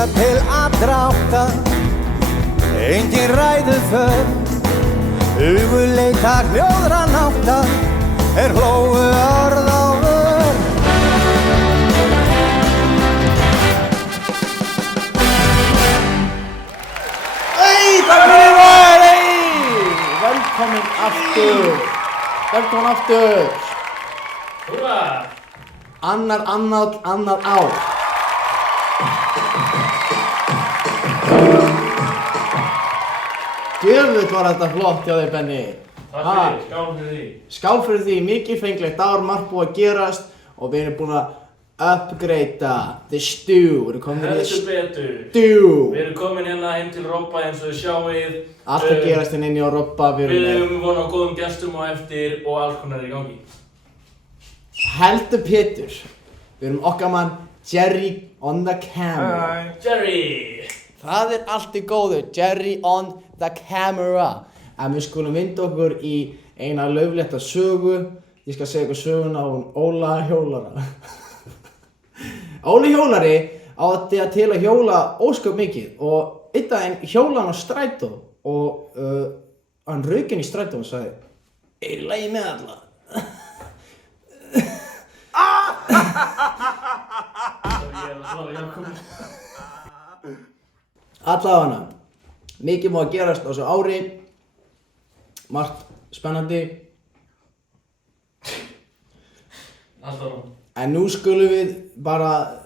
hingað til að dráta, engin ræðu för, huguleita hljóðra nátta, hlógu orð á vör. Takk fyrir það, velkomin aftur. Húrra! Annar ár. Djöfull var þetta flott hjá þig, Benni. Takk fyrir, skál fyrir því. Skál fyrir því, mikið fenglegt ár, margt búið að gerast og við erum búin að upgradea the stew. Við erum komin í Heldur betur. stew. Við erum komin hérna heim til Robba eins og þið sjáið. Allt að gerast hérna inni á Robba. Við erum von á góðum gestum á eftir og alls konar í gangi. Heldur Pétur. Við erum okkar mann Jerry on the camera. Jerry! Það allt í góðu, Jerry on the camera. En við skulum vinda okkur í eina lauflétta sögu. Ég skal segja ykkur söguna um Óla hjólara. Óli hjólari átti til að hjóla ósköp mikið og einn daginn hjóla hann á strætó og hann rauk inn í strætó og sagði: "Er í lagi með alla?" Allavega, mikið má að gerast á þessu ári, margt spennandi. Alltaf. En nú skulum við bara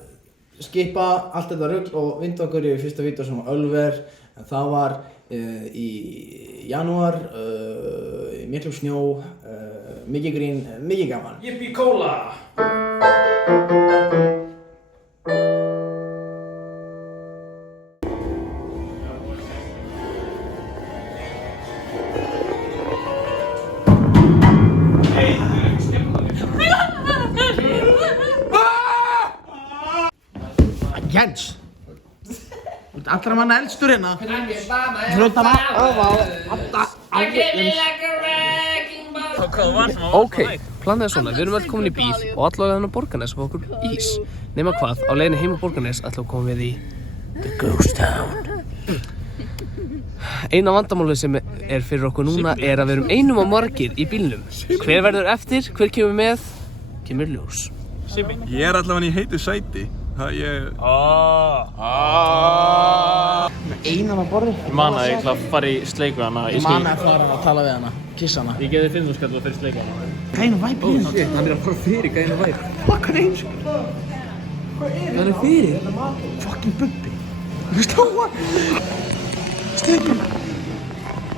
skipa allt þetta rugl og vinda okkur í fyrsta vídeó sem var Ölver. En það var í janúar, í miklum snjó, mikið grín, mikið gaman. Yippee-cola! Jens! Þú ert allra manna eldstur hérna. Ok, planið svona, við erum öll komin í bíl og allavega hann á Borgarnes og fá okkur ís. Nema hvað, á leiðinni heim á Borgarnes ætlum við komum við í The Ghost Town. Eina vandamálið sem fyrir okkur núna að við erum einum á margir í bílnum. Hver verður eftir, hver kemur með, kemur ljós. Ég allavega í heitu sæti. Það ég... Einan á borði. Ég man að ég ætla að fara í sleik við hana. Ég man að fara að tala við hana, kissa hana. Ég geði 5.000 skall og fyrir sleik við hana. Gæna væp hérna. Hann að fara fyrir gæna væp. Hvað er eins? Hann fyrir? Fucking Bubbi. Þú veist hvað? Stefán.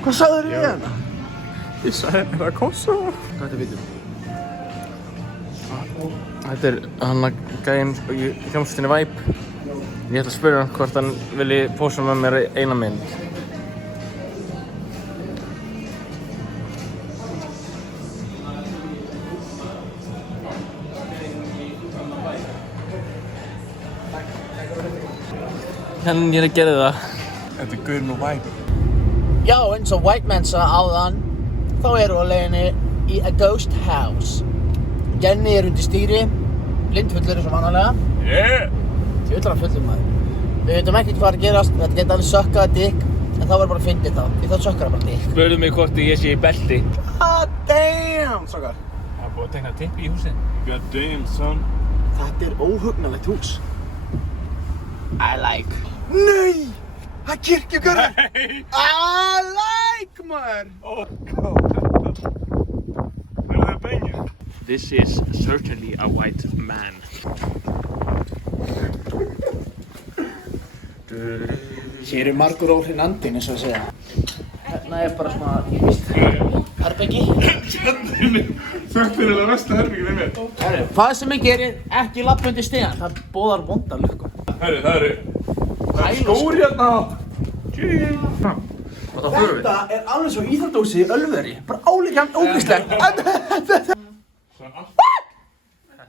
Hvað sagður þér við hana? Ég sagði henni það Kosovo. Hvað er þetta vídeo? Þetta hann að gæinn í hljómsveitinni Væp. Ég ætla að spyrja hann hvort hann vilji pósta með mér eina mynd. Hann ég gerði það. Þetta er gaurinn og Væp. Já, eins og White Man sagði áðan, þá erum við á leiðinni í A Ghost House. Jenny undir stýri, blindfullur eins og vanalega. Tjóðlar hann fullur maður. Við veitum ekkert hvað að gerast, þetta geti alveg sökkað dick, en þá verður bara að fyndið þá, því þá sökkar það bara dick. Spurðu mig hvort ég sé í belti. God damn, strákar. Það er búið að tekna tippi í húsið. God damn, son. Þetta er óhugnalegt hús. I like. Nei! Það er kirkjugarður! I like, maður! Hvað er það bengið? This is certainly a white man. Hér er margur óhrinn andinn, eins og að segja. Hérna er bara svona, ég veist, herbyggi. Þetta er það versta herbyggið með mér. Hvað sem ég gerir, ekki lappa undir stigann. Það boðar vonda lukku. Herri, það er skór hérna. Þetta er alveg svo íþróttahúsið í Ölveri. Bara álíkjan ógeðslegt.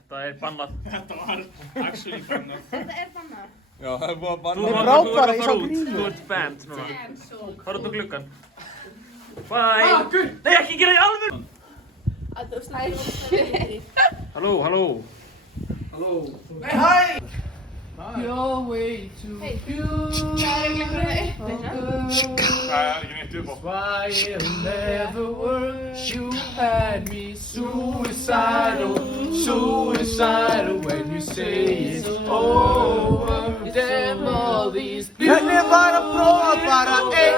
Þetta er bannað. Þetta var actually bannað. Þetta er bannað. Já, það er búið að banna. Ég brát bara, ég sá grínu. Þú ert banned núna. Fara út á gluggan. Bye. Nei, ekki gera í alvöru. Þetta er snæð. Halló, halló. Nei, hæ! You're way too Það er eiginlega beautiful. Why it'll never work. You had me suicidal when you say it's over. Damn all these Hvernig var að prófa bara einn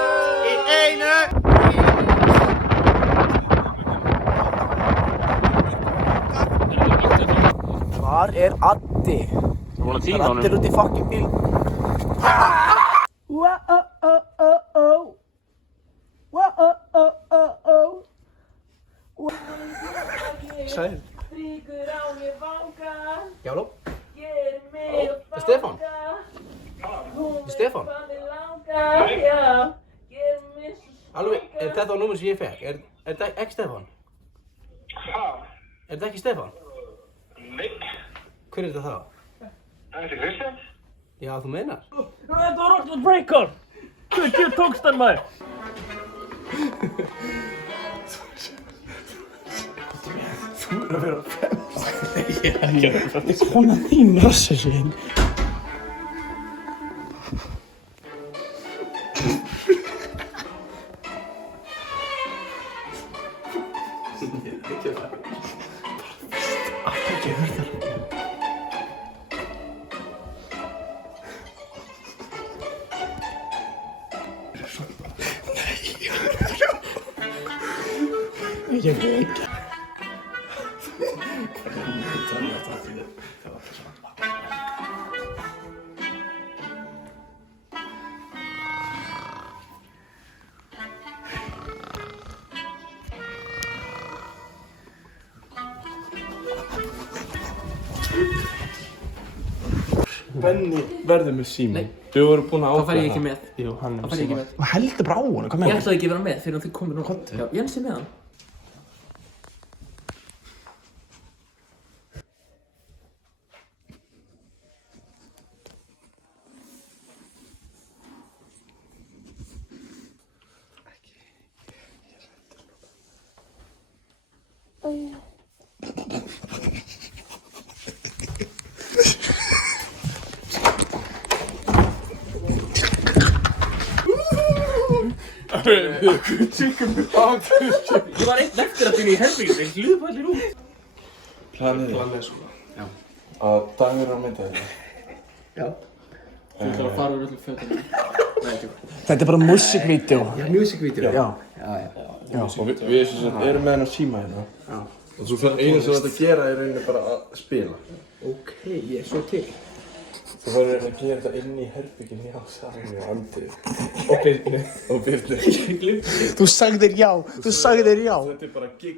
í einu? Hvar er Addi? Þú voru að Það týna er honum. allir út í fucking bíl. Sæl. Jáló. Það er Stefán. Það er Stefán. Alveg, er þetta á númer sem ég fekk? Er þetta ekki Stefán? Er þetta ekki Stefán? Nei, Hver er þetta þá? það er Kristján. Já, þú meinar? Þetta var alltaf breakar! Hvernig tókst hann maður? Svona þín rassasinn. Ég veit. Benni verður með síma. Við vorum búin að ákveða það. Það fær ég ekki með. Jú, hann er Það með fær ég ekki síma. með. Þú heldur bara á honum, hvað Ég með ætlaði ekki að vera með fyrir að þið komið nú. Já, Jens er með hann. Ég var einn eftir að byrja í herbygginu, þeir hlupa allir út. Planið er svona. Já. Að Dagur er á myndaðinu. Já. Þú ætlar að fara úr öllum fötunum. Nei, ekki. Þetta er bara musikvídeó. Já, musicvídeó. Já. Og við sem sagt erum með hennar síma hérna. Já. Og svo einu sem þetta gera er rauninni bara að spila. Ok, ég er svo til. Þú verður að gera þetta inn í herbygginu á Sami og Andi. Og Birni. Og Birni. Þú sagðir já, þú sagðir já. Þetta er bara gig.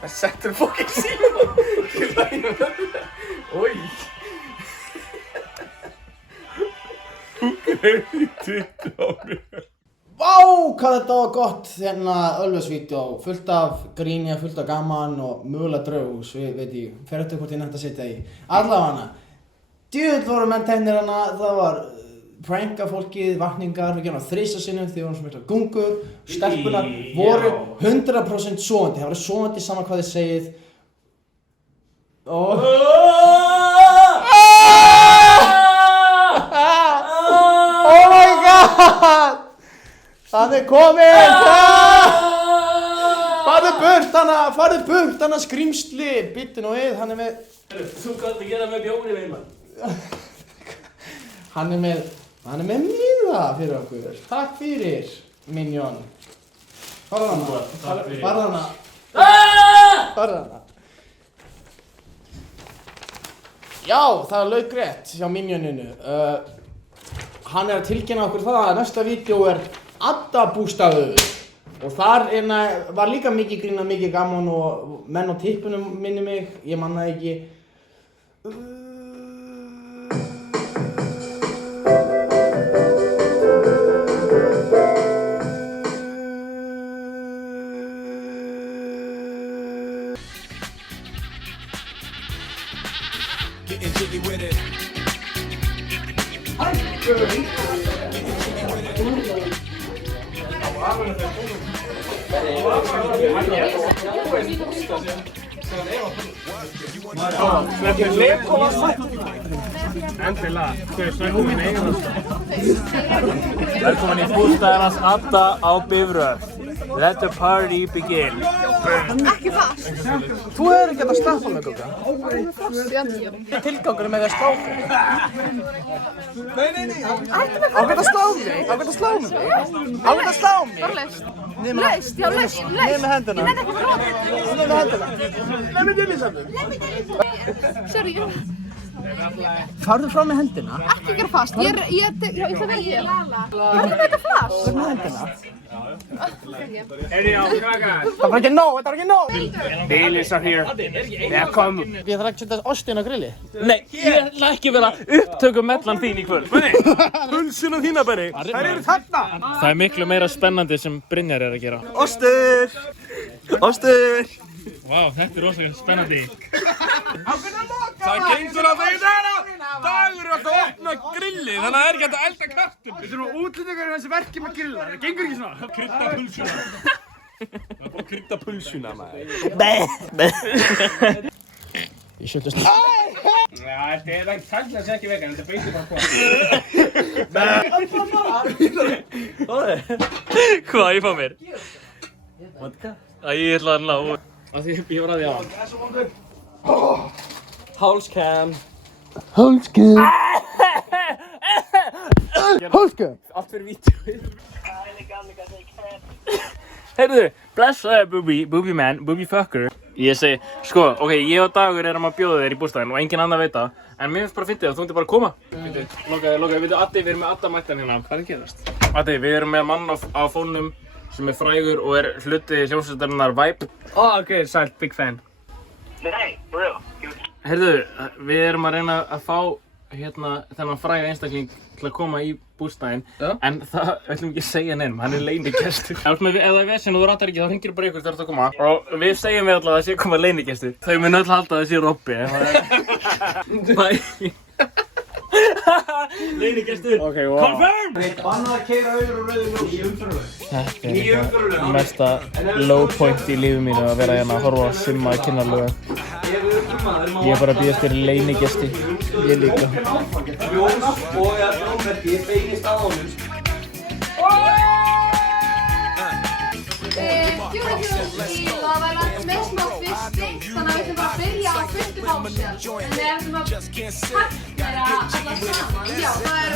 Það settur fokkin síma. Ég lægi með það. Oj. Vá, hvað þetta var gott hérna Ölfusvídeó, fullt af gríni, fullt af gaman og mögulega draugs, veit ég, fer eftir hvort ég nætti að setja í. Allavega, djöfull voru menn teknir hana, það var pranka fólkið, vakningar, við gerum það 3 sinnum því við vorum svo mikla gungur, stelpunar voru 100% sofandi, það var sofandi sama hvað þið segið. Oh my god! Það er komið! Farðu burt hana skrýmsli! Bittu nú við, hann er með... Þú kannt að gera með bjóri við mann. Hann er með miða fyrir okkur. Takk fyrir, Minion. Farðu hana. Já, það lauk rétt hjá Minioninu. Hann er að tilkynna okkur það að næsta vídeo er addabústaður. Og þar var líka mikið grín, mikið gaman og menn á tippunum minni mig, ég man það ekki. Getting jiggy with it. Velkomin í bústaðinn hans Adda á Bifröst. Let the party begin. Ekki fast. Þú hefur ekki að slappa mig, Gugga. Það er fast í andlýjum. Tilgangurinn með því að slá mig. Nei. Ágætt að slá mig. Bara laust. Laust, já laust. Nefn með hendina. Ég nenni ekki að fara Nefn með dillisöfnum. Sorry. Farðu frá með hendina. Ekki gera fast. Ég ætla að vera hér. Farðu með þetta fast. Farðu með hendina. Það var ekki nóg. Baileys are here. Velkomin. Ég þarf ekki að setja ostinn á grilli. Nei, ég ætla ekki að vera upptökumellan þín í kvöld. Benni, pulsuna þína, Benni. Þær eru þarna. Það er miklu meira spennandi sem Brynjar er að gera. Ostur. Vá, þetta er rosalega spennandi. Það gengur að þeirra! Dagur er alltaf að opna grillið, þannig að það er ekki hægt að elda kartum. Við þurfum að útlýta ykkur þessi verki með grilla, það gengur ekki svona. Krydda pulsuna. Það er bara að krydda pulsuna, maður. Ég sjöldast. Já, þetta er ekki tæknilega sér ekki vegan, þetta beitir bara hvað. Hvað, ég fá mér? Vodka? Ég ætla að ná. Ég var að því á hann. Hálscam. Allt fyrir vídeoið. Heyrðu, blessaði booby man, booby fucker. Ég segi, sko, ok, ég og Dagur erum að bjóða þér í bústaðinn og enginn annar veit það. En mér finnst bara að fyndið það, þú myndir bara að koma. Lokaði, veitu, Addi, við erum með Adda mættan hérna. Hvað er að gerast? Addi, við erum með mann á fónum sem er frægur og er hluti hljómsveitarinnar Vibe. Ok, sælt, big fan. Hey, for real. Heyrðu, við erum að reyna að fá þennan fræga einstakling til að koma í bústaðinn. En það ætlum ekki að segja neinum, hann er leynigestur. Ef það er vesen og þú ratar ekki, þá hringir bara ykkur þegar þú ert að koma. Og við segjum við alltaf að það sé koma leynigestur. Þau mun öll halda að það sé Robby. Bye. Leynigestur. Ok, wow. Confirm! Bannað að keyra yfir og rauðum ljós í umferðarlög. Þetta er mesta low point í lífi mínu að vera hérna að horfa á Simma í Kinnarlögu. Ég er bara að bíðast fyrir leynigesti. Ég líka. Ljós og blómverki beinist að honum. Það var með smá fyrsti, þannig að við ætlum bara að byrja á fyrstu bási. En við ætlum að taknera alla saman. Já, það er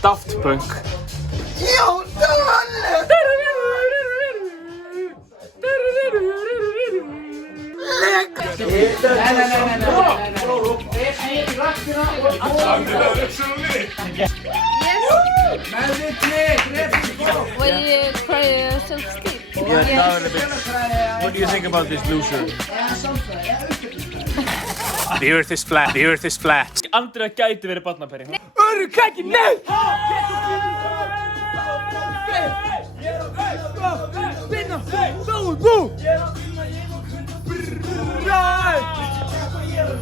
Daft Punk. Yes! Will you try a silk steak? What do you think about this loser? The earth is flat. The earth is flat. Andrea gæti verið barnaperi. Örugkæki, nei!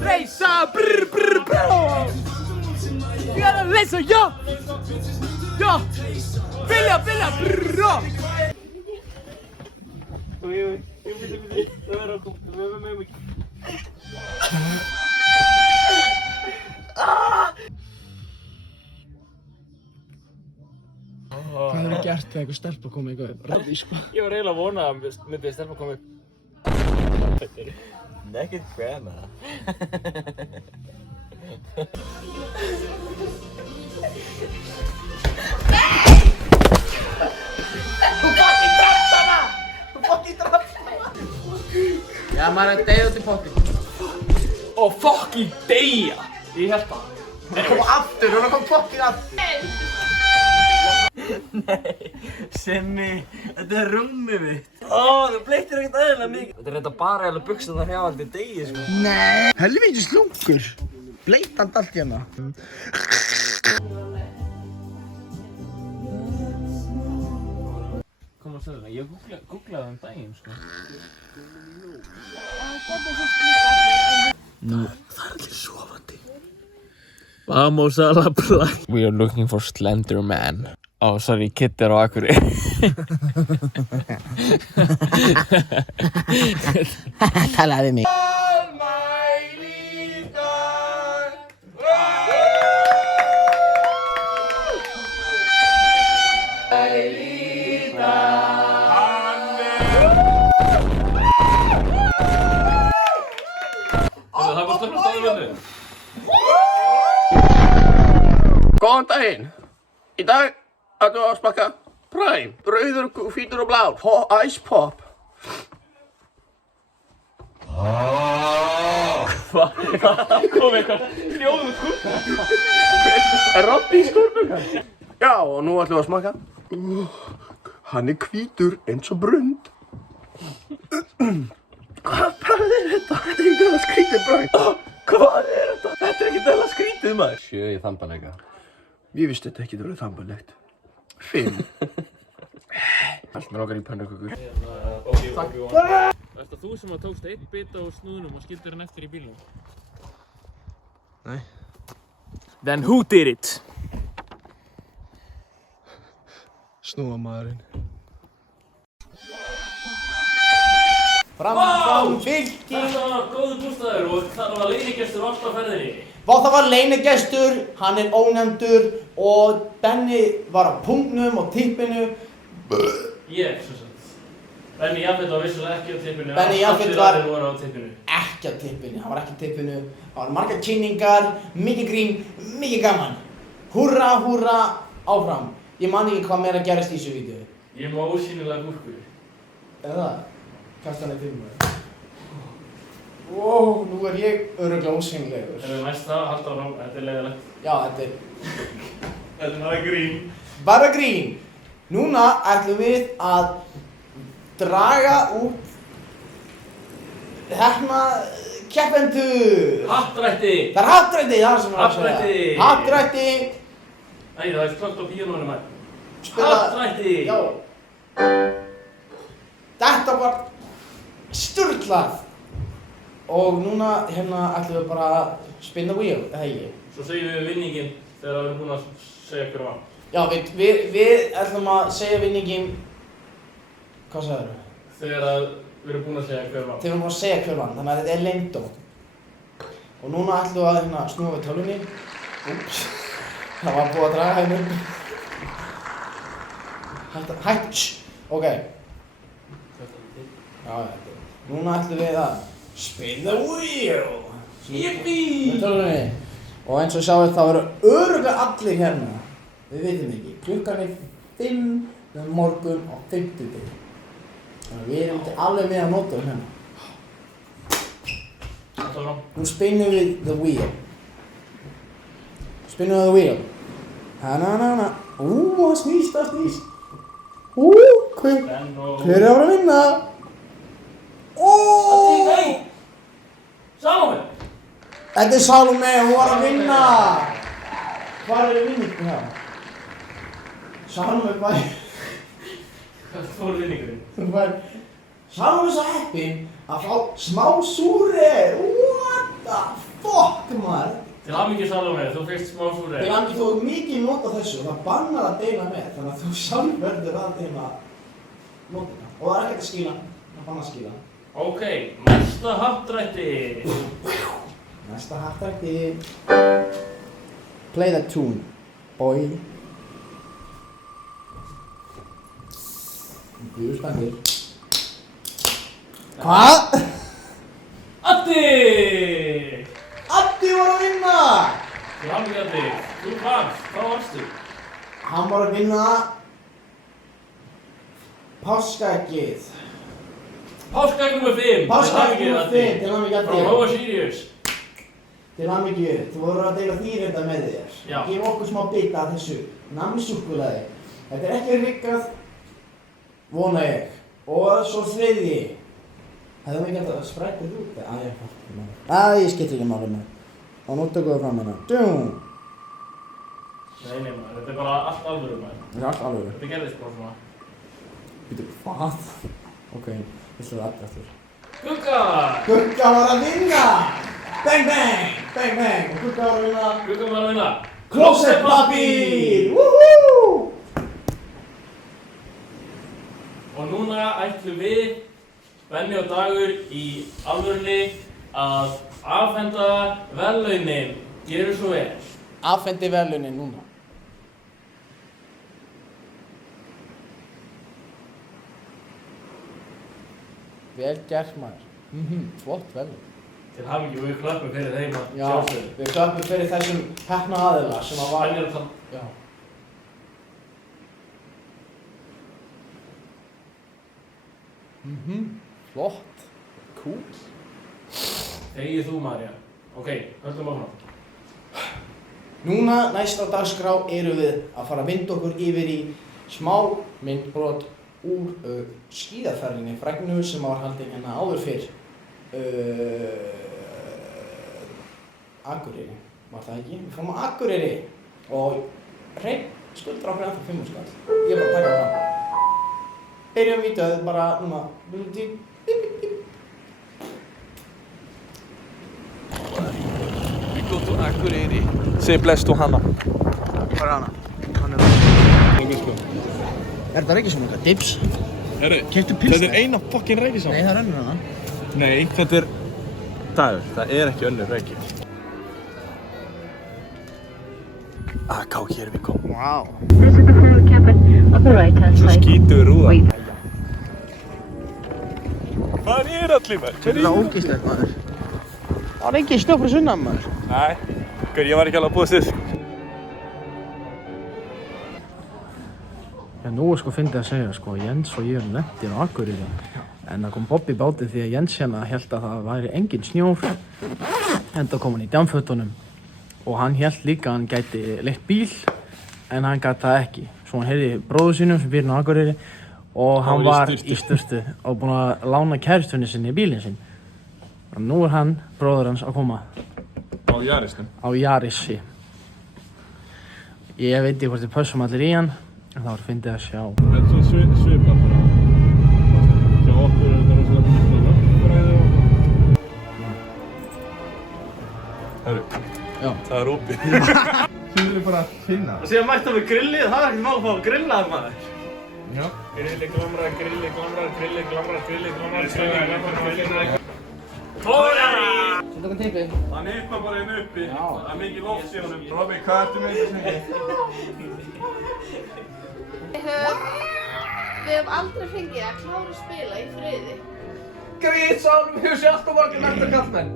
Reisa, brr, brr, brr. Ég er að leysa, já! Já! Vilja, brr, já! Hvað hefur gert þegar einhver stelpa kom eitthvað upp? Ráði, sko. Ég var eiginlega að vona að myndi stelpa koma upp. Naked grandma. Já, maður er að deyja út í potti. Ó, fucking deyja! Ég held það. Hún kom aftur, hún kom fucking aftur. Simmi, þetta er rúmið mitt. Þú bleiktir ekkert aðeinslega mikið. Þetta er þetta bara eða buxan það hjá aldrei degi, sko. Nei. Helvíti slungur. Bleitand allt hérna. Kom að segja það, ég googlaði um daginn, sko. Nú, það er allir sofandi. Vamos a la playa. We are looking for Slender Man. Oh, sorry, Kid er á Akureyri. Talaði mig. Það var stöfnum staðurvenni. Góðan daginn. Í dag ætlum við að smakka Prime. Rauður, hvítur og blár. Ice Pop. Kom eitthvað hljóð úr skúrnum. Robby í skúrnum. Já, og nú ætlum við að smakka. Hann er hvítur eins og brund. Hvað bragð er þetta? Þetta er ekki dæla skrítið bragð. Hvað er þetta? Þetta er ekki dæla skrítið, maður. 7 í þambalega. Ég vissi þetta ekki verið þambalegt. 5. Allt með okkar í pönnukökur. Takk. Það er þú sem tókst einn bita úr snúðunum og skildir hann eftir í bílnum. Nei. Then who did it? Snúamaðurinn. Fram, fylki. Þetta var góður bústaður og það var leynigestur alltaf á ferðinni. Það var leynigestur, hann er ónefndur og Benni var á punktnum og tippinu. Ég, svo sagt. Benni Jafet var vissulega ekki á tippinu. Benni Jafet var allir voru á tippinu. Ekki á tippinu, hann var ekki á tippinu. Það var margar kynningar, mikið grín, mikið gaman. Húrra, húrra, áfram. Ég man ekki hvað meira gerist í þessu vídeo. Ég má ósýnilega gúrku. Eða það? Kastan er filmur. Wow, nú er ég örugglega ósýnilegur. Það er næst það, halda á ná, þetta er leiðilegt. Já, þetta er... Þetta er bara grín. Bara grín. Núna ætlum við að draga út hérna keppendur. Hattrætti. Það er hattrætti, það er sem við að segja. Hattrætti. Hattrætti. Æ, það er slögt á píanónu maður. Spila... Hattrætti. Já. Þetta var sturlað. Og núna hérna ætlum við bara að spin the wheel, eða ekki? Svo segjum við vinninginn þegar við erum búin að segja hver var. Já, við ætlum að segja vinninginn... Hvað sagður þú? Þegar við erum búin að segja hver var. Þegar við erum búin að segja hver vann, þannig að þetta er leyndó. Og núna ætlum við að hérna snúa við tölvunni. Úps. Það var búið að draga hérna upp. Hætt, ok. Já, núna ætlum við að spin the wheel. Yippee! Með tölvunni. Og eins og sjáum þá eru örugglega allir hérna. Við veitum ekki. Klukkan er 5 morgun á 50. Þannig að við erum ekki alveg með að nota hérna. Nú spinnum við the wheel. Spinnum við the wheel. Ha-na-na-na. Það snýst. Hver er að vinna? Nei! Salome! Þetta er Salome, hún var að vinna! Hvar er vinningin það? Salome bæ... Hvað fór vinningurinn? Þú fær... Salome svo heppin að fá smá súre! What the fuck, maður? Til hamingju Salome, þú fyrst smá súrei. Til hamingju, þú hefur mikið nota þessu og það bannar að deila með, þannig að þú sjálf verður að deila nota þetta. Og það er ekkert að skila, það bannar að skila. Ok, næsta happdrætti. Næsta happdrætti. Play that tune, boy. Þú eru spenntir. Hvað? Addi! Addi var að vinna! Til hamingju Addi. Þú vannst, hvað varstu? Hann var að vinna páskaeggið. Páskaegg nr. 5. Páskaegg nr. 5, til hamingju Addi. Frá Nova Sirius. Til hamingju, þú voru að deila því reynda með þér. Já. Gef okkur smá bita af þessu nammi-súkkulaði. Þetta er ekki riggað, vona ég. Og svo þriðji. Hefðum við gert að spræta þetta út? Ég skiptir ekki máli með. Og nú tökum við fram hana. Nei maður, þetta er bara allt alvöru maður. Þetta er allt alvöru. Þetta gerðist bara svona. Býtu, hvað? Ok, þessu er allt eftir. Gugga! Gugga var að vinna! Bang bang! Bang bang! Og Gugga var að vinna... Gugga var að vinna. Klósettpappír! Woohoo! Og núna ætlum við, Benni og Dagur í alvörunni að afhenda verðlaunin. Gerðu svo vel. Afhendi verðlaunin núna. Vel gert maður. Flott verðlaun. Til hamingju, við klappum fyrir þeim að Já, við klappum fyrir þessum heppna aðila sem að var... Benni er að tala. Já. Flott. Cool. Þegið þú, Marja. Ok, höldum áfram. Núna, næst á dagskrá, erum við að fara að vinda okkur yfir í smá myndbrot úr skíðaferðinni frægnu sem var haldin hérna áður fyrr. Akureyri, var það ekki? Við fórum á Akureyri og hreinn skuldur okkur ennþá 5 skall. Ég er bara að taka það fram. Byrjum vídeoð bara núna. We go to Akureyri. Say bless to Hanna. Hvað er hana? Hann er það. Er þetta ekki svona eitthvað dips? Herru, Keyptu pilsner? þetta er eina fucking reykisá. Nei, það er önnur hana. Nei, þetta er... Dagur, það er ekki önnur reyki. Ká, hér við komum. Wow. This is the flight cabin on the right-hand Svo side. skítum við rúða. Wait. Hvað er allir maður? Þetta er ógeðslegt maður. Það var engin snjór sunnan maður. Nei, ég var ekki alveg að búast þess. Já, nú er sko fyndið að segja sko, Jens og ég erum lentir á Akureyri. En það kom Bobbi í bátinn því að Jens hérna hélt að það væri engin snjór. Enda kom hann í djámfötunum. Og hann hélt líka að hann gæti leitt bíl, en hann gat það ekki. Svo hann heyrði bróður sínum sem býr á Akureyri og hann var í sturtu og búinn að lána kæristunni sinni í bílinn sinn. Og nú er hann, bróður hans, að koma Á Jarisnum. á Jarissi. Ég veit ekki hvort við pössum allir í hann, en það var fyndið að sjá. Þetta er svona svipað bara. Hjá okkur er þetta rosalega mikið lögfræði og... Herru, Já. það er opið. Þú eru bara að finna. Og síðan mættum við grillið, það var ekkert mál að fá grillaðar maður. Já. Grilli, glamrar, grilli, glamrar, grilli, glamrar, grilli, glamrar, grilli. Klóðari! Settu okkur tippið. Hann yppar bara einn uppi. Já. Það er mikið loft í honum. Robby, hvað ertu með þetta sem ég? Við höfum aldrei fengið að klára að spila í friði. Grísson, við höfum sér alltaf margir nættur kallmenn.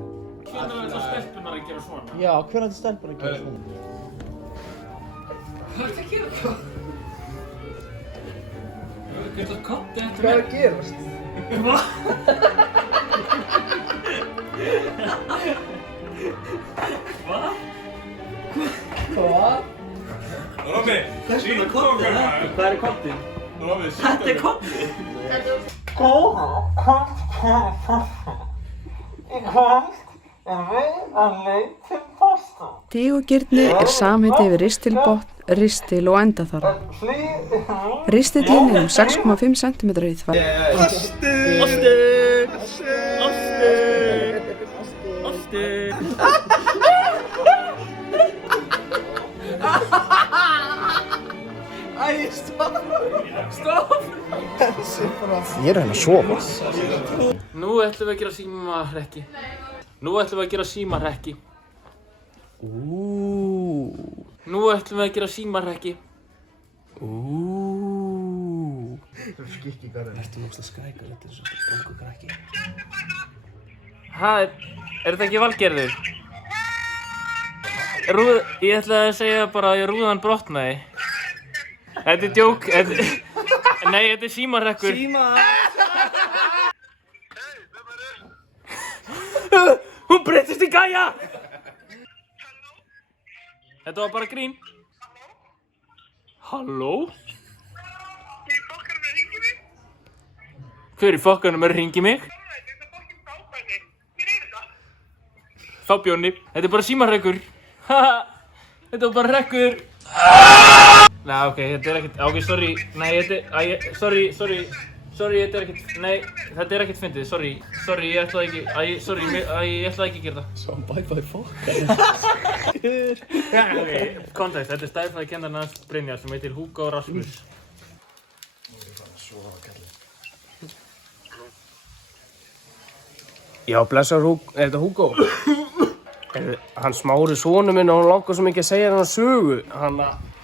Hvernig var þetta stelpunar að gera svona? Já, hver er þetta stelpun að gera svona? Hvað er þetta að gera það? Þetta er kotti eftir Hvað er að gerast? Hvað? Hvað? Robby, Hvers konar kotti er þetta? Hvað er kottinn? Þetta er kotti! Dígugirni er samheiti yfir ristilbotn, ristil og endaþarm. Ristillinn er 6,5 cm í þverr. Ég er að reyna að sofa. Nú ætlum við að gera símarekki. Nú ætlum við að gera símarekki. Nú ætlum við að gera símarekki. Ertu náttúrulega skrækur, þetta er svona sprungukrakki. Ha, er þetta ekki Valgerður? Ég ætla að segja bara að rúðan brotnaði. Þetta er djók. Nei, þetta er símarekkur. Hún breytist í gæja! Þetta var bara grín. Halló? Hver í fokkanum er að hringja mig? Fábjóni. Þetta er bara símarekkur. Haha. Þetta var bara rekkur. Nei, ok, þetta er ekkert. Ok, sorry. Nei, þetta er. Sorry, þetta er ekkert. Nei, þetta er ekkert fyndið. Sorry, ég ætlaði ekki. Sorry, ég ætlaði ekki að gera það. Svo bye fokk. Ok, kontekst. Þetta er stærðfræðikennarinn hans Brynjar sem heitir Hugo Rasmus. Já, blessar er þetta Hugo? Hann Smári sonur minn og hann langar svo mikið að segja hann sögu.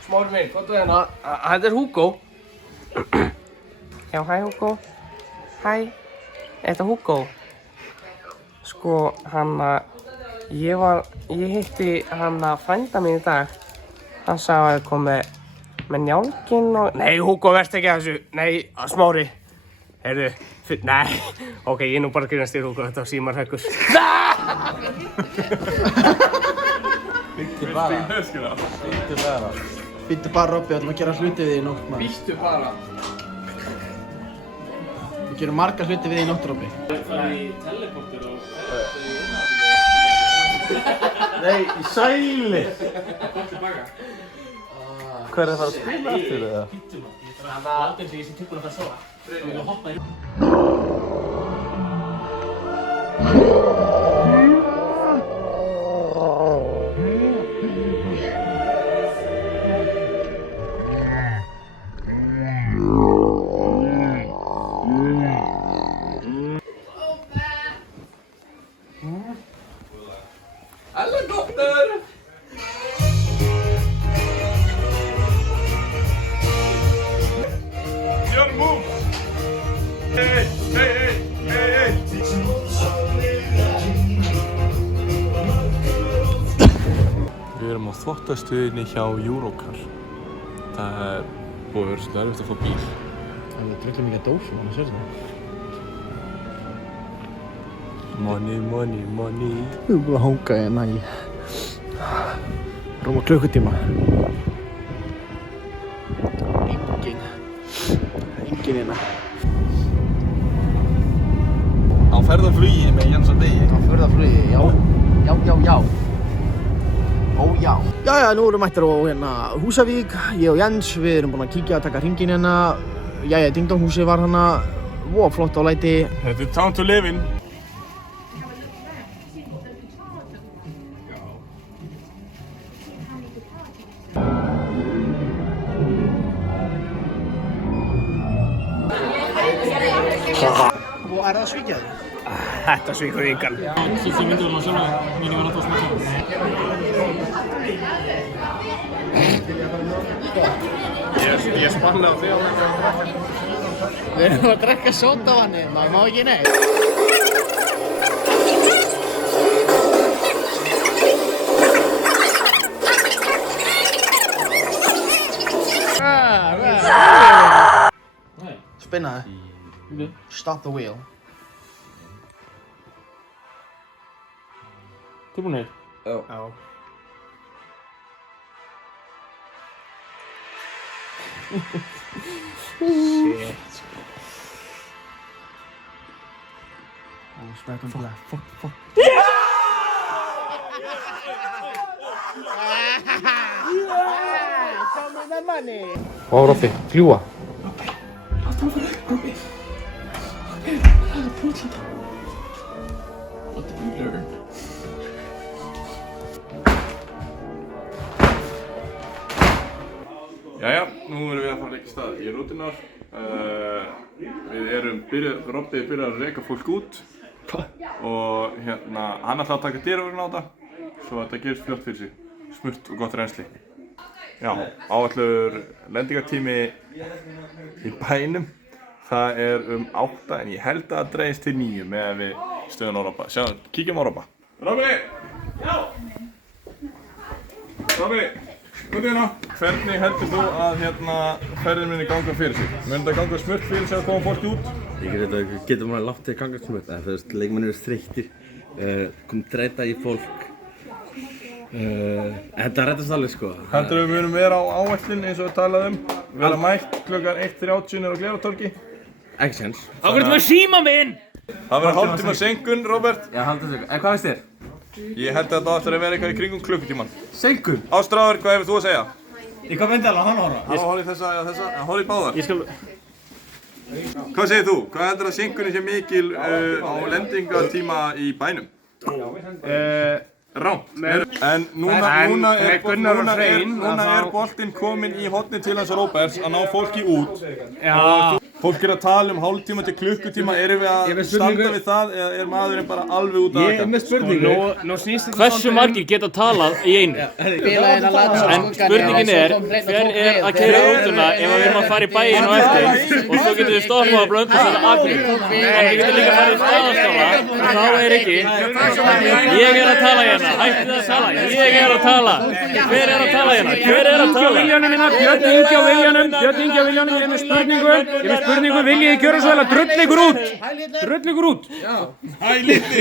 Smári minn, hvað er hérna? Þetta er Hugo. Já, hæ Hugo. Hæ, þetta er Hugo. Sko, ég hitti frænda minn í dag. Hann sagði að það kom með njálginn og... Nei, Hugo, verðst ekki að þessu. Nei, Smári. Heyrðu, nei, ok, ég er nú bara að grínast þér, Hugo, þetta var símarekkur. Býttu bara, Robby, við ætlum að gera hluti við þig í nótt, maður. Býttu bara. Við gerum marga hluti við þig í nótt, Robby. Það er í teleportur og... Nei, í sæli! Hvað er það að fara að spila aftur eða? Það var aldrei eins og ég sé tilbúin að fara að sofa. Þú vil hoppa í... Helikopter! Young move! Hey! Við erum á þvottastöðinni hjá Eurocar. Það er búið að vera svolítið erfitt að fá bíl. Það er drullu mikið dósum, hann sér það. Money. Við erum búin að hanga hérna í rúma klukkutíma. Engin hérna. Á ferðarflugi með Jens og Degi. Á ferðarflugi, já. Ó já. Jæja, nú erum við mættir á hérna Húsavík. Ég og Jens, við erum búin að kíkja að taka hringinn hérna. Jæja, Ding Dong húsið var hana. Vó, flott á læti. Þetta er time to live in. Og er það að svíkja þig? Þetta svíkur yngan. Sýtti myndir um að sjálfa mínu var náttúrulega smakka. Ég spanna á því að Við erum að drekka sódavanni, maður má ekki neitt. Spinnaði. Stop the wheel. Tilbúinir? Já. Vá, Robby, fljúa. Jæja, nú erum við að fara að leggja stað í rúturnar. Robby er byrjað að reka fólk út og hérna, hann ætlaði að taka dyravörðin á þetta svo þetta gerist fljótt fyrir sig, smurt og gott reynsli. Já, áætlaður lendingartími í bænum, það er 8 en ég held að það dreifist til 9 meðan við stöðum á Robba. Sjáum, kíkjum á Robba. Robby! Já! Robby! Góð hérna. Hvernig heldur þú að ferðin minni ganga fyrir sig? Mun þetta ganga smurt fyrir sig að koma fólki út? Ég getur maður látt að ganga smurt, en þú veist, leikmennir eru þreyttir, kom þreyta í fólk. Þetta reddast alveg sko. Heldur við munum vera á áætlun eins og við talaðum, vera mætt klukkan 1:30 á Glerártorgi? Ekki séns. Þá hvernig maður síma minn? Það verður hálftíma senkun, Robert. Já, hálftíma senkun. En hvað veist þér? Ég held að þetta áttur að vera eitthvað í kringum klukkutíman. Senkun? Ástráður, hvað hefur þú að segja? Í hvað myndi alveg hann ára? Hann á hálf í þessa eða þessa, hann hálf í báðar. Hvað segir þú? Hvað heldur að senkunin sé mikil á lendingatíma í bænum? Rámt. En núna er boltinn kominn í hornið til hans Róberts að ná fólki út. Já. Fólk er að tala hálftíma til klukkutíma, erum við að standa við það eða er maðurinn bara alveg út að Ég er með spurningu. Hversu margir geta talað í einu? En spurningin er, hver er að keyra rútuna ef við erum að fara í bæinn og eftir og svo getum við stoppað á Blönduósi eða Akureyri. En við getum líka að fara í Staðarskála og þá er ekki. Ég er að tala hérna, hættið að tala. Ég er að tala. Hver er að tala hérna? Hver er að tala? Björn Ingi á Viljónum, ég er með spurningu. Spurningu, viljið þið gjöra svo vel að drull ykkur út? Drull ykkur út? Já. Hæ, liti.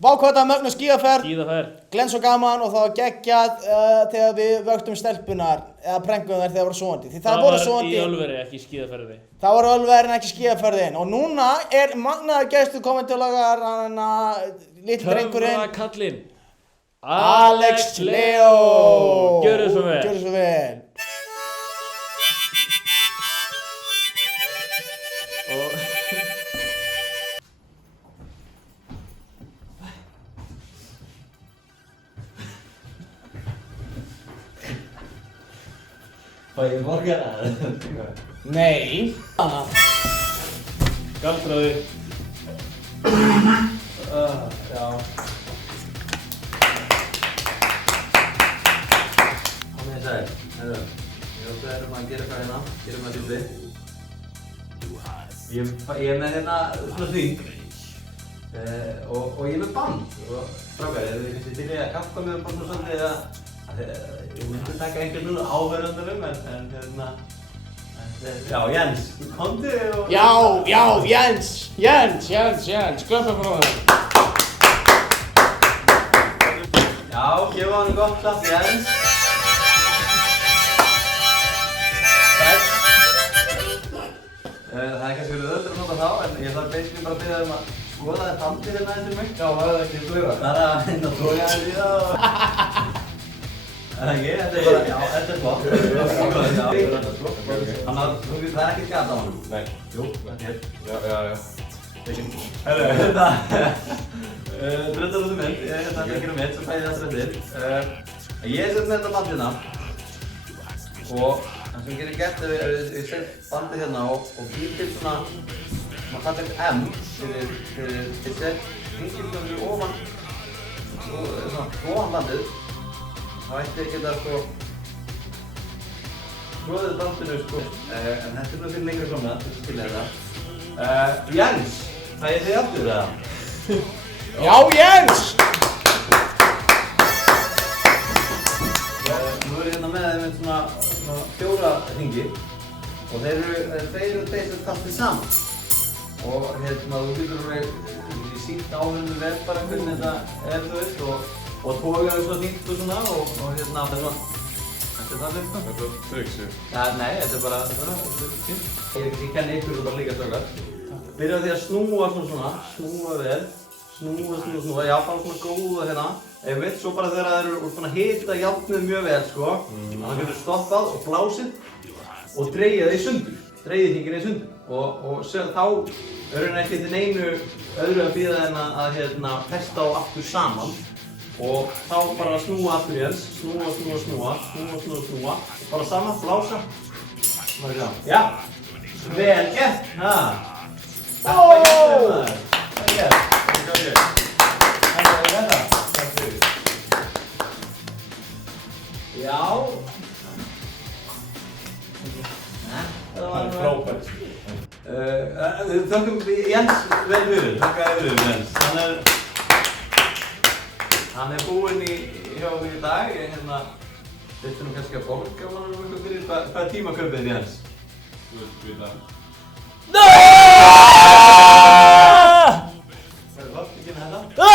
Vá hvað þetta mögnu skíðaferð. Skíðaferð. Glens og gaman og það var geggjað þegar við vöktum stelpunar eða prengum þær þegar það voru sofandi. Því það voru sofandi. Það var í Ölveri, ekki skíðaferði. Það var Ölveri en ekki skíðaferðin. Og núna er magnaður gestur kominn til okkar, litli drengurinn. Töfrakallinn. Alex Leo. Gjörðu svo vel. Gjörðu svo vel. Fá ég borgar að? Nei. Galdraði. Já. Komið sæl. Við erum að gera eitthvað hérna. Gerum að djúpi. Ég er með hérna svona þing. Og ég er með band. Og strákar, þið finnst til í að hjálpa mér bara svona svolítið að ég myndi taka einhvern núna áhverjandunum en hérna já, Jens, komdu og Jens, klöppum frá það. Já, gefa hann gott klapp, Jens. Það er kannski verið öllur að nota þá en ég þarf basically bara að biðja að skoða þetta handið hérna eftir mig. Já, það er ekki slöga. Það er að hinna að tóka það í það. Ekki, þetta er bara, já, þetta er flott. Þannig að það er ekkert gata á hann. Nei. Jú, hér. Já. Herru, dröndar út mynd, ég er hérna að gera mynd, svo fæði ég það eftir. Ég er sett með þetta band hérna. Og það sem gerir gert er ég sett bandið hérna og býr til svona, maður kallar þetta M fyrir ég sett hringilgjum fyrir ofan bandið. Það ætti ekki að skoðið bandinu en þetta er fyrir lengra svona, þessu til þetta. Jens, það er þið aftur eða? Já, Jens! Nú er ég hérna með þeim svona 4 hringi og þeir eru þeir sem tastið saman. og þú getur alveg sýnt áhörðinu vel bara hvernig þetta þú veist, og tógar svo þýnt og svona, og þetta er það fyrst. Þetta er triksi. Ja, nei, þetta er bara fínt. Ég kenni ykkur þetta líka stökar. Byrja á því að snúa snúa vel, snúa, já, bara svona góða hérna. Ef við svo bara þegar það eru búin að hita járnið mjög vel, sko, þannig getur stoppað og blásið og dreigið það í sundur. Dreigið hringina í sundur. Og þá er ekki til neinu öðru að bíða en að festa á aftur saman. Og þá bara snúa aftur í ens, snúa, bara sama, blása. Já, vel gert, ha! Vel gert. Já. Það var frábært. Þökkum Jens vel fyrir, þakka fyrir Jens. Hann er búinn hjá mig í dag. Ég viltu nú kannski að borga honum eitthvað fyrir hvað tíma kaupið þið Jens? Þú veist við það. Það er lótt ekki með þetta.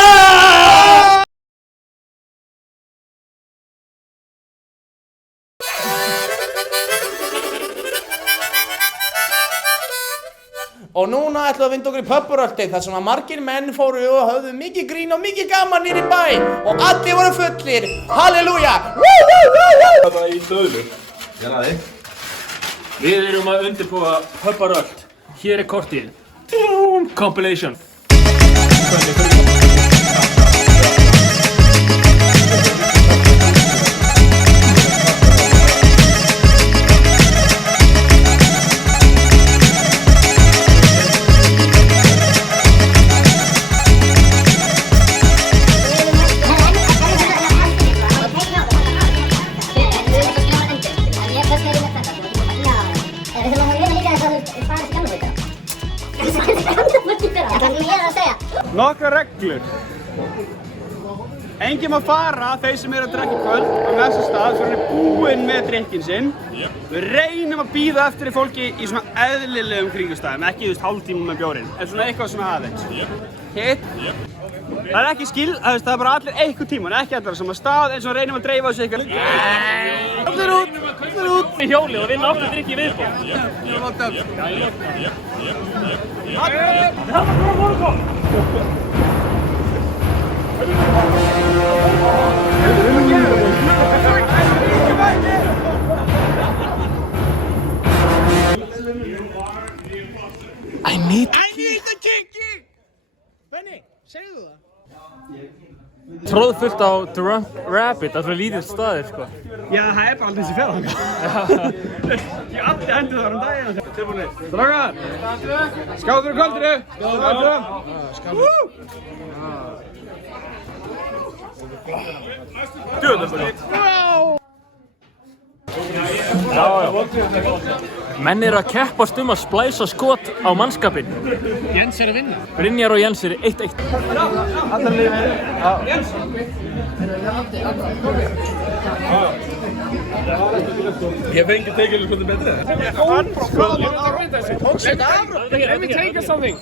Og núna ætlum við að vinda okkur í pöpburöldi þar sem að margir menn fóru og höfðu mikið grín og mikið gaman nýr í bæ og allir voru fullir. Halleluja! Þetta er í döðlu. Gjörðu þig. Við erum að undirbúa pöpburöld. Hér er kortið. Compilation. Nokkrar reglur. Enginn má fara, þeir sem eru að drekka í kvöld, á næsta stað, svo er búinn með drikkinn sinn. Við reynum að bíða eftir fólki í svona eðlilegum kringumstæðum, ekki hálftíma með bjórinn, en svona eitthvað svona aðeins. Hitt. Það er ekki það er bara allir einhvern tíman, ekki allir á sama stað, eins og reynum að dreifa þessu eitthvað. Allir út! Í hjóli og vinna áttu drikki viðbót. I need the kiki! Benni, segðu það? Tróðfullt á Drunk Rabbit, það er svona lítið staðir, sko. Já, það er bara alltaf þessi fjárhanga. Ég allir hendur þar daginn. Tilbúinir. Strákar! Skáð fyrir kvöldinu! Skáð! Djöðlega bara. Menn eru að keppast að splæsa skot á mannskapinn. Jens er að vinna. Brynjar og Jens eru 1-1. Allar liðir. Jens! Ég fengi tekið hvernig betrið Let me take something.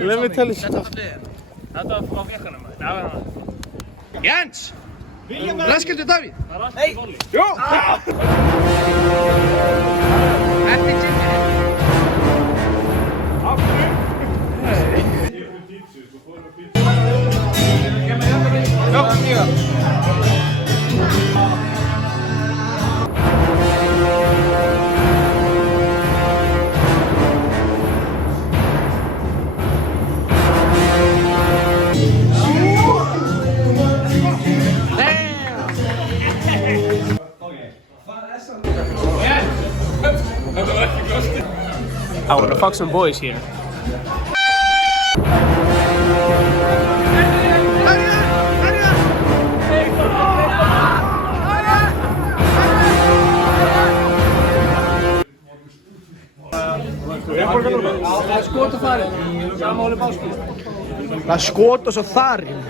Let me tell you something. Þetta var á fjarkanum. Jens! Raskildu Davíð! Nei! Jú! Ekki Jimmy! I wanna fuck some boys here. Það er skot og þarinn. Samáli báskil. Það er skot og svo þarinn.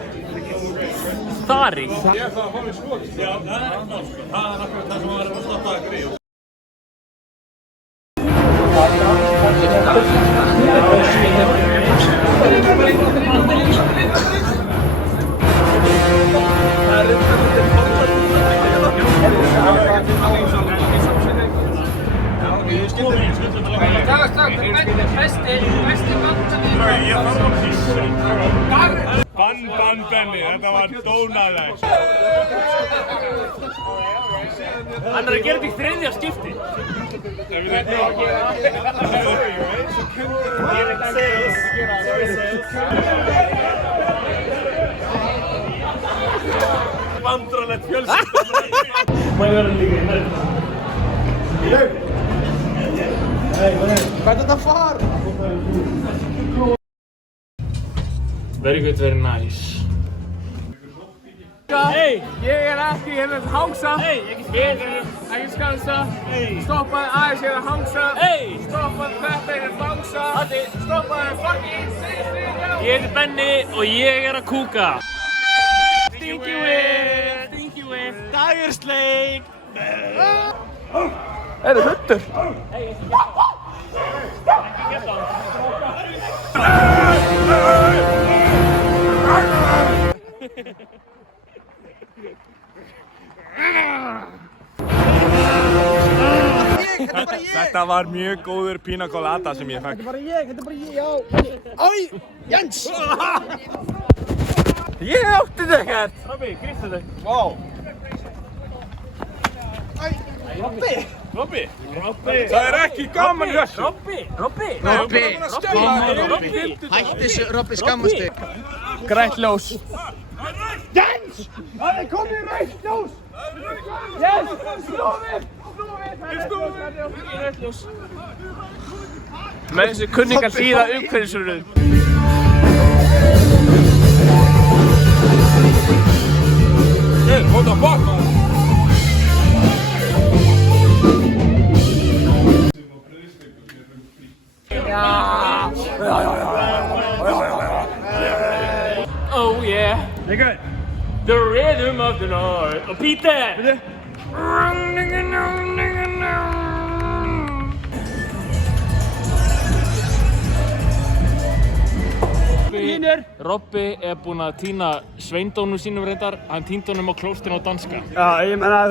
Þarinn? Ég ætla að fá mér skot. Já, það er ekki mál, sko. Það er akkurat það sem var að stoppa að gríða. Besti bandamíður. Ég þarf að pissa. Bann, Benni, þetta var dónaðægt. Hann er að gera þetta í þriðja skipti. Vandralegt fjölskylda. Má ég vera líka í nærmur? Hvað er þetta að fara? Very good, very nice. Hey, ég ekki hérna að hangsa. Hey, ekki skansa. Stoppaði aðeins hérna að hangsa. Hey, stoppaði þetta hérna að bangsa. Stoppaði fucking Ég heiti Benni og ég er að kúka. Stinky whip. Dagursleik. Er það hundur? Þetta var mjög góður pina colada sem ég fekk. Þetta er bara ég, já. Æ, Jens! Ég átti þetta ekkert. Robby, gríptu þau. Vá. Robby! Það er ekki gaman í þessu. Robby. Hætti þessu, Robby, skammast þig. Grænt ljós. Jens! Það er komið rautt ljós! Jens! Snúfið! Með þessu kunningar hlýða umhverfisröðum. Hey, what the fuck, man? Oh yeah. The rhythm of the north. Og Peter! Robby er búinn að týna sveindónum sínum reyndar. Hann týndi honum á klóstinu á danska. Já, ég meina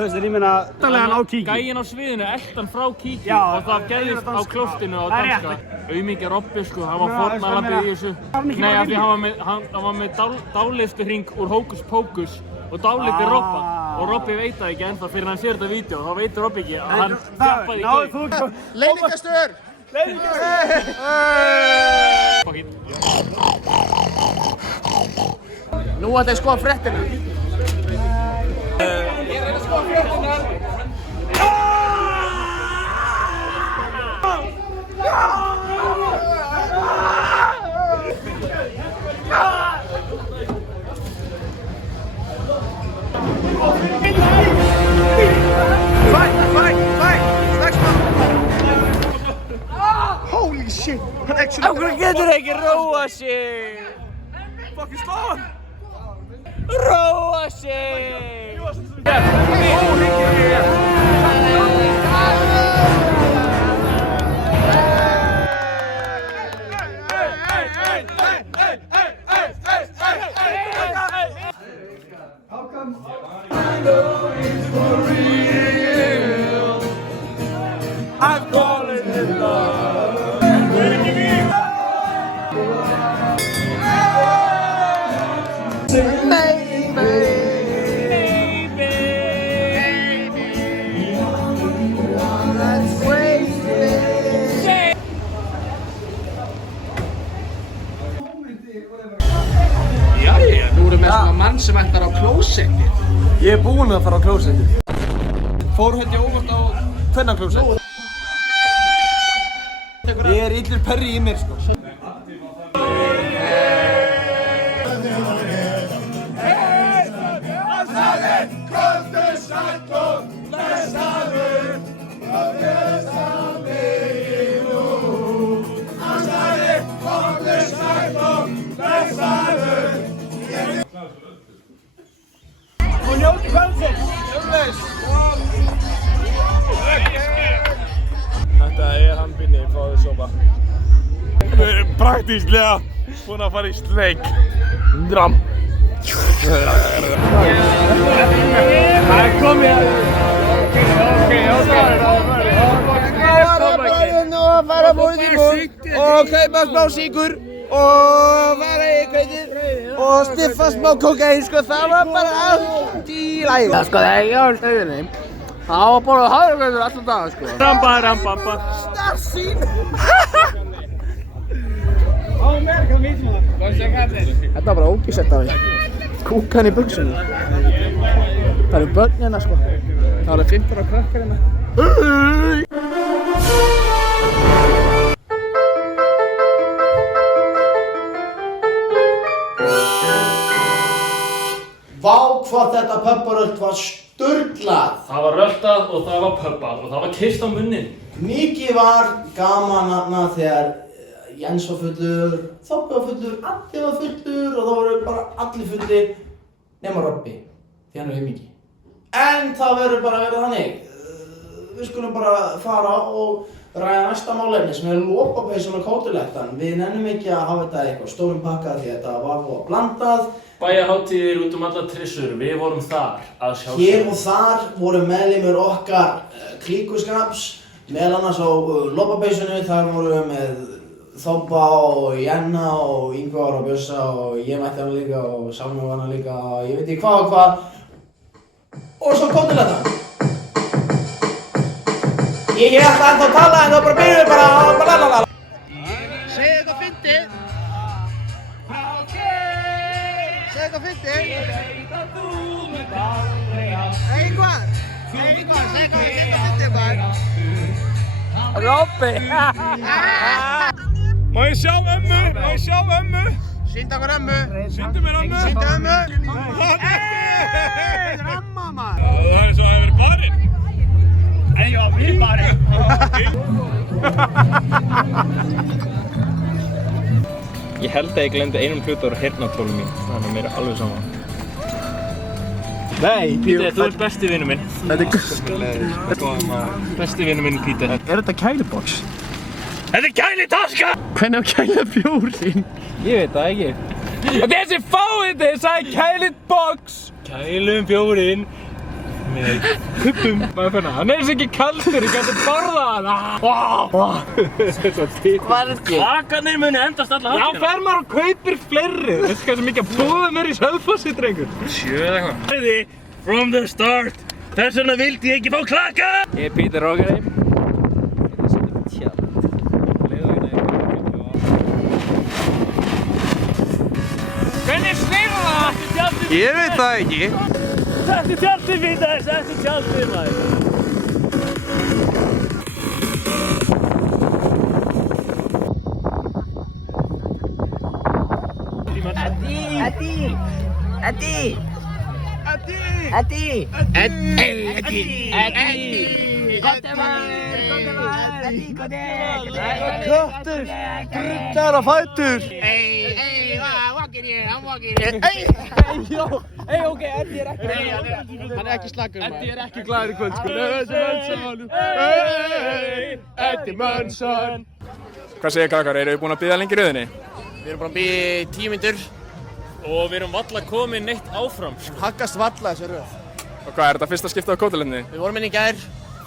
Danlegan á kíki. Gæinn á sviðinu eldan frá kíki og það gerðist á klóstinu á danska. Auðmikið Robby sko, hann var fórnarlambið í þessu. Nei, af því hann var með dályftuhring úr Hókus Pókus og dályfti Robba. Og Robby veit það ekki ennþá fyrir hann sér þetta vídeo. Þá veitir Robby ekki að hann tjappaði í gauð. Leiningastur! Nú ætla ég að skoða fréttina. Ég er að skoða fréttina. Holy shit! Hann actually... Af hverju getur það ekki róa sig? Fucking slá hann! Róa sig! I'm falling in love. Jæja, nú erum við svona mann sem ætlar á klósetti. Ég er búinn að fara á klósetti. Fór held ég óvart á tvennaklósett. Ég er illur perri í mér sko. Og njóti kvöldsins! Þetta er hann Binni frá þessu sopa. Við erum praktíslega búin að fara í sleik. Dram. Það er komið að... Ok, Bara nú að fara búið í búið. og kaupa smá síkur og fara í kaupið og stiffa smá kókaín, sko, það var bara allt í lagi. Já, sko, þegar ég var í stöðinni, það var bara hafragrautur allan daga, sko. Ramba. Starsín! Þetta var bara ógísett af því. Kúkan í buxunum. Það eru börn hérna, sko. Það eru 15 ára krakkar hérna. Vá, hvað þetta pöpparöld var sturglað. Það var röltað og það var pöppað og það var kysst á munnin. Mikið var gaman þarna þegar Jens var fullur, Þobbi var fullur, Addi var fullur og þá voru bara allir fullir nema Robbi, því hann er mikið. En það verður bara að vera þannig. Við skulum bara fara og ræða næsta málefni sem er lopapeysan og kótilettan. Við nennum ekki að hafa þetta eitthvað stórum pakka því þetta var blandað. Bæjarhátíðir út alla trissur, við vorum þar að sjálfsögðu. Hér og þar voru meðlimir okkar klíkuskaps, meðal annars á lopapeysunni, þar voru við með Þobba og Jenna og Ingvar og Bjössa og ég mætti hana líka og Salmi var hana líka og ég veit ekki hvað og hvað. Og svo kótilettan. Ég ætla ennþá að tala en þá bara byrjum við bara lalalala. Segðu eitthvað fyndið. Segðu eitthvað fyndið. Eitthvað, segðu eitthvað fyndið bara. Robbi! Má ég sjá ömmu? Sýndu okkur ömmu. Sýndu mér ömmu. Sýndu ömmu. Þetta er amma maður. Það er svo að það hefur verið barinn. En ég var við barinn. Ég held að ég glemdi einum hlut á heyrnartólum mín, þannig að mér er alveg saman. Nei, Pítur, þú ert besti vinur minn. Þetta er guðslega. Besti vinur minn, Pítur. Er þetta kælibox? Þetta er kælitaska! Hvernig á kæla bjórinn? Ég veit það ekki. Og þessi fáiði sagði kælitbox. Kælum bjórinn með kuppum. Hann er þessi ekki kaldur, ég gæti borða hana. Kakanir muni endast alla Já, hátíðina. fer maður og kaupir fleiri. Veistu hvað sem mikið að búða mér í Sauðfossi, drengur? Sjöð eitthvað. From the start. Þess vegna vildi ég ekki fá klaka. Ég er Pítur Rókari. Hvernig snýr það? Ég veit það ekki. Settu tjaldið, Pítur, settu tjaldið, maður. Köttur! Grunnar á fætur! Ok, Eddie er ekki hann er ekki slagur maður. Eddie er ekki glaður í kvöld, sko. Eddie Munson! Hvað segir krakkar, eru þið búin að bíða lengi í röðinni? Við erum bara að bíða í 10 mínútur. Og við erum valla komin neitt áfram. Haggast valla þessi röð. Og hvað, er þetta fyrsta skiptið á kótilettinni? Við vorum inn í gær.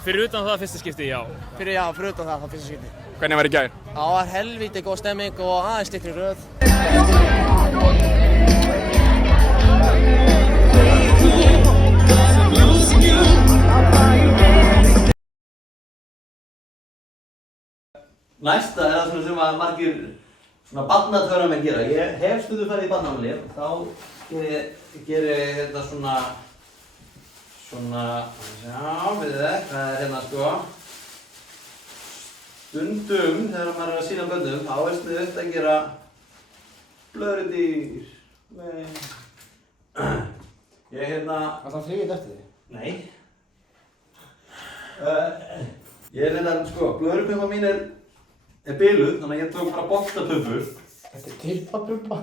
Fyrir utan það fyrsta skipti, já. Fyrir utan það fyrsta skipti. Hvernig var í gær? Það var helvíti góð stemming og aðeins styttri röð. Næsta er það sem að margir svona barnatöframenn gera. Ég hef stundum farið í barnaafmæli og þá geri ég þetta svona, já, veitu það, hvað er hérna sko. Stundum þegar maður er að sýna börnum, þá er sniðugt að gera blöðrudýr. Ég hérna... Var það þrifið eftir því? Nei. Ég er hérna, sko, blöðrupumpa mín er biluð, þannig að ég tók bara boxapumpu. Þetta er tilfapumpa.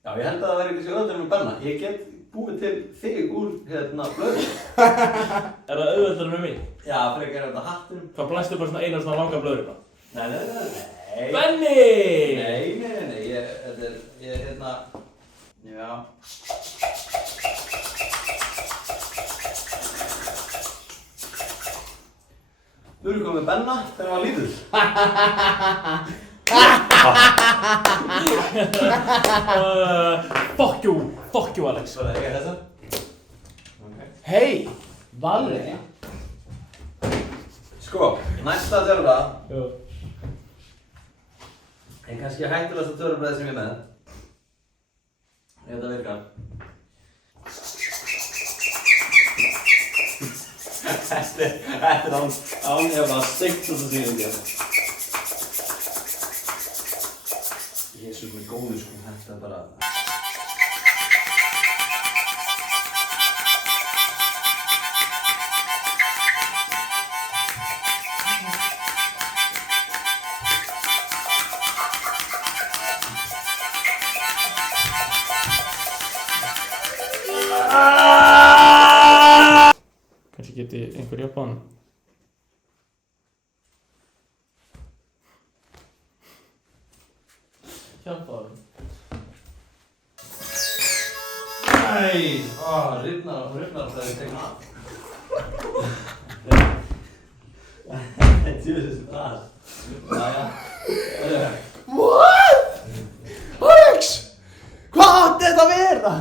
Já, ég held að það væri ekki svo auðvitað með Benna. Ég get búið til þig úr, hérna, blöðru. Er það auðvitað með mig? Já, frekar þetta hattinum. Það blæstu bara svona eina svona langa blöðru bara. Nei. Benni! Nei, ég, hérna, já. með Benna þegar hann var lítill. Fuck you Alex. Svo það ekki þessa? Hei, Valli. Sko, næsta törfra Jú. er kannski hættulegasta törfræði sem ég er með. Þetta virkar. Þetta er án efa sigtast að síðan ekki. Jesús minn góður sko, þetta er bara... Kannski geti einhver hjálpað hann. Hjálpað hann. Nei! Rifnar þegar ég tegna af. Tjóðis það. Jæja. What? Alex! Hvað átti þetta að vera?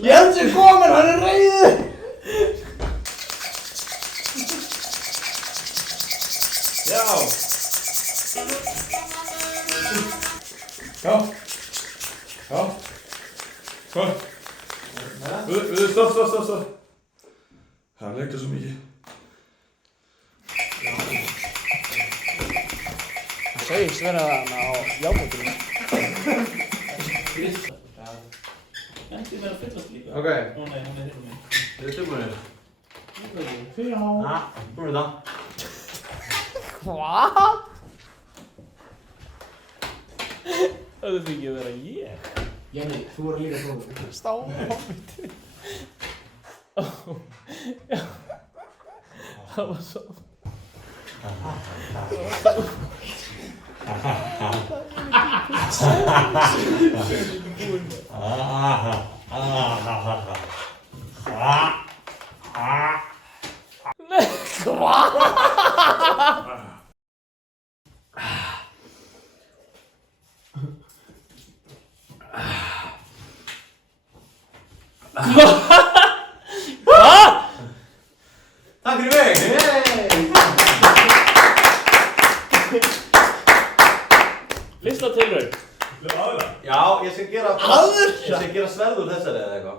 Jens er kominn, hann er reiður! Já. Já. Hvað? Stopp. Það reykta svo mikið. Það segist vera þarna á jábótunum. Ekki vera að fyllast líka. Ok. Ó nei, hún er hérna megin. Þið tilbúinir? Já. Búin þetta. Hvað? Það þurfi ekki að vera ég. Jenny, þú voru líka prófið. Stáfamit. Já. Það var svo... Takk fyrir mig! Fyrsta tilraun. Já, ég skal gera... Aðra? Ég skal gera sverð úr þessari eða eitthvað.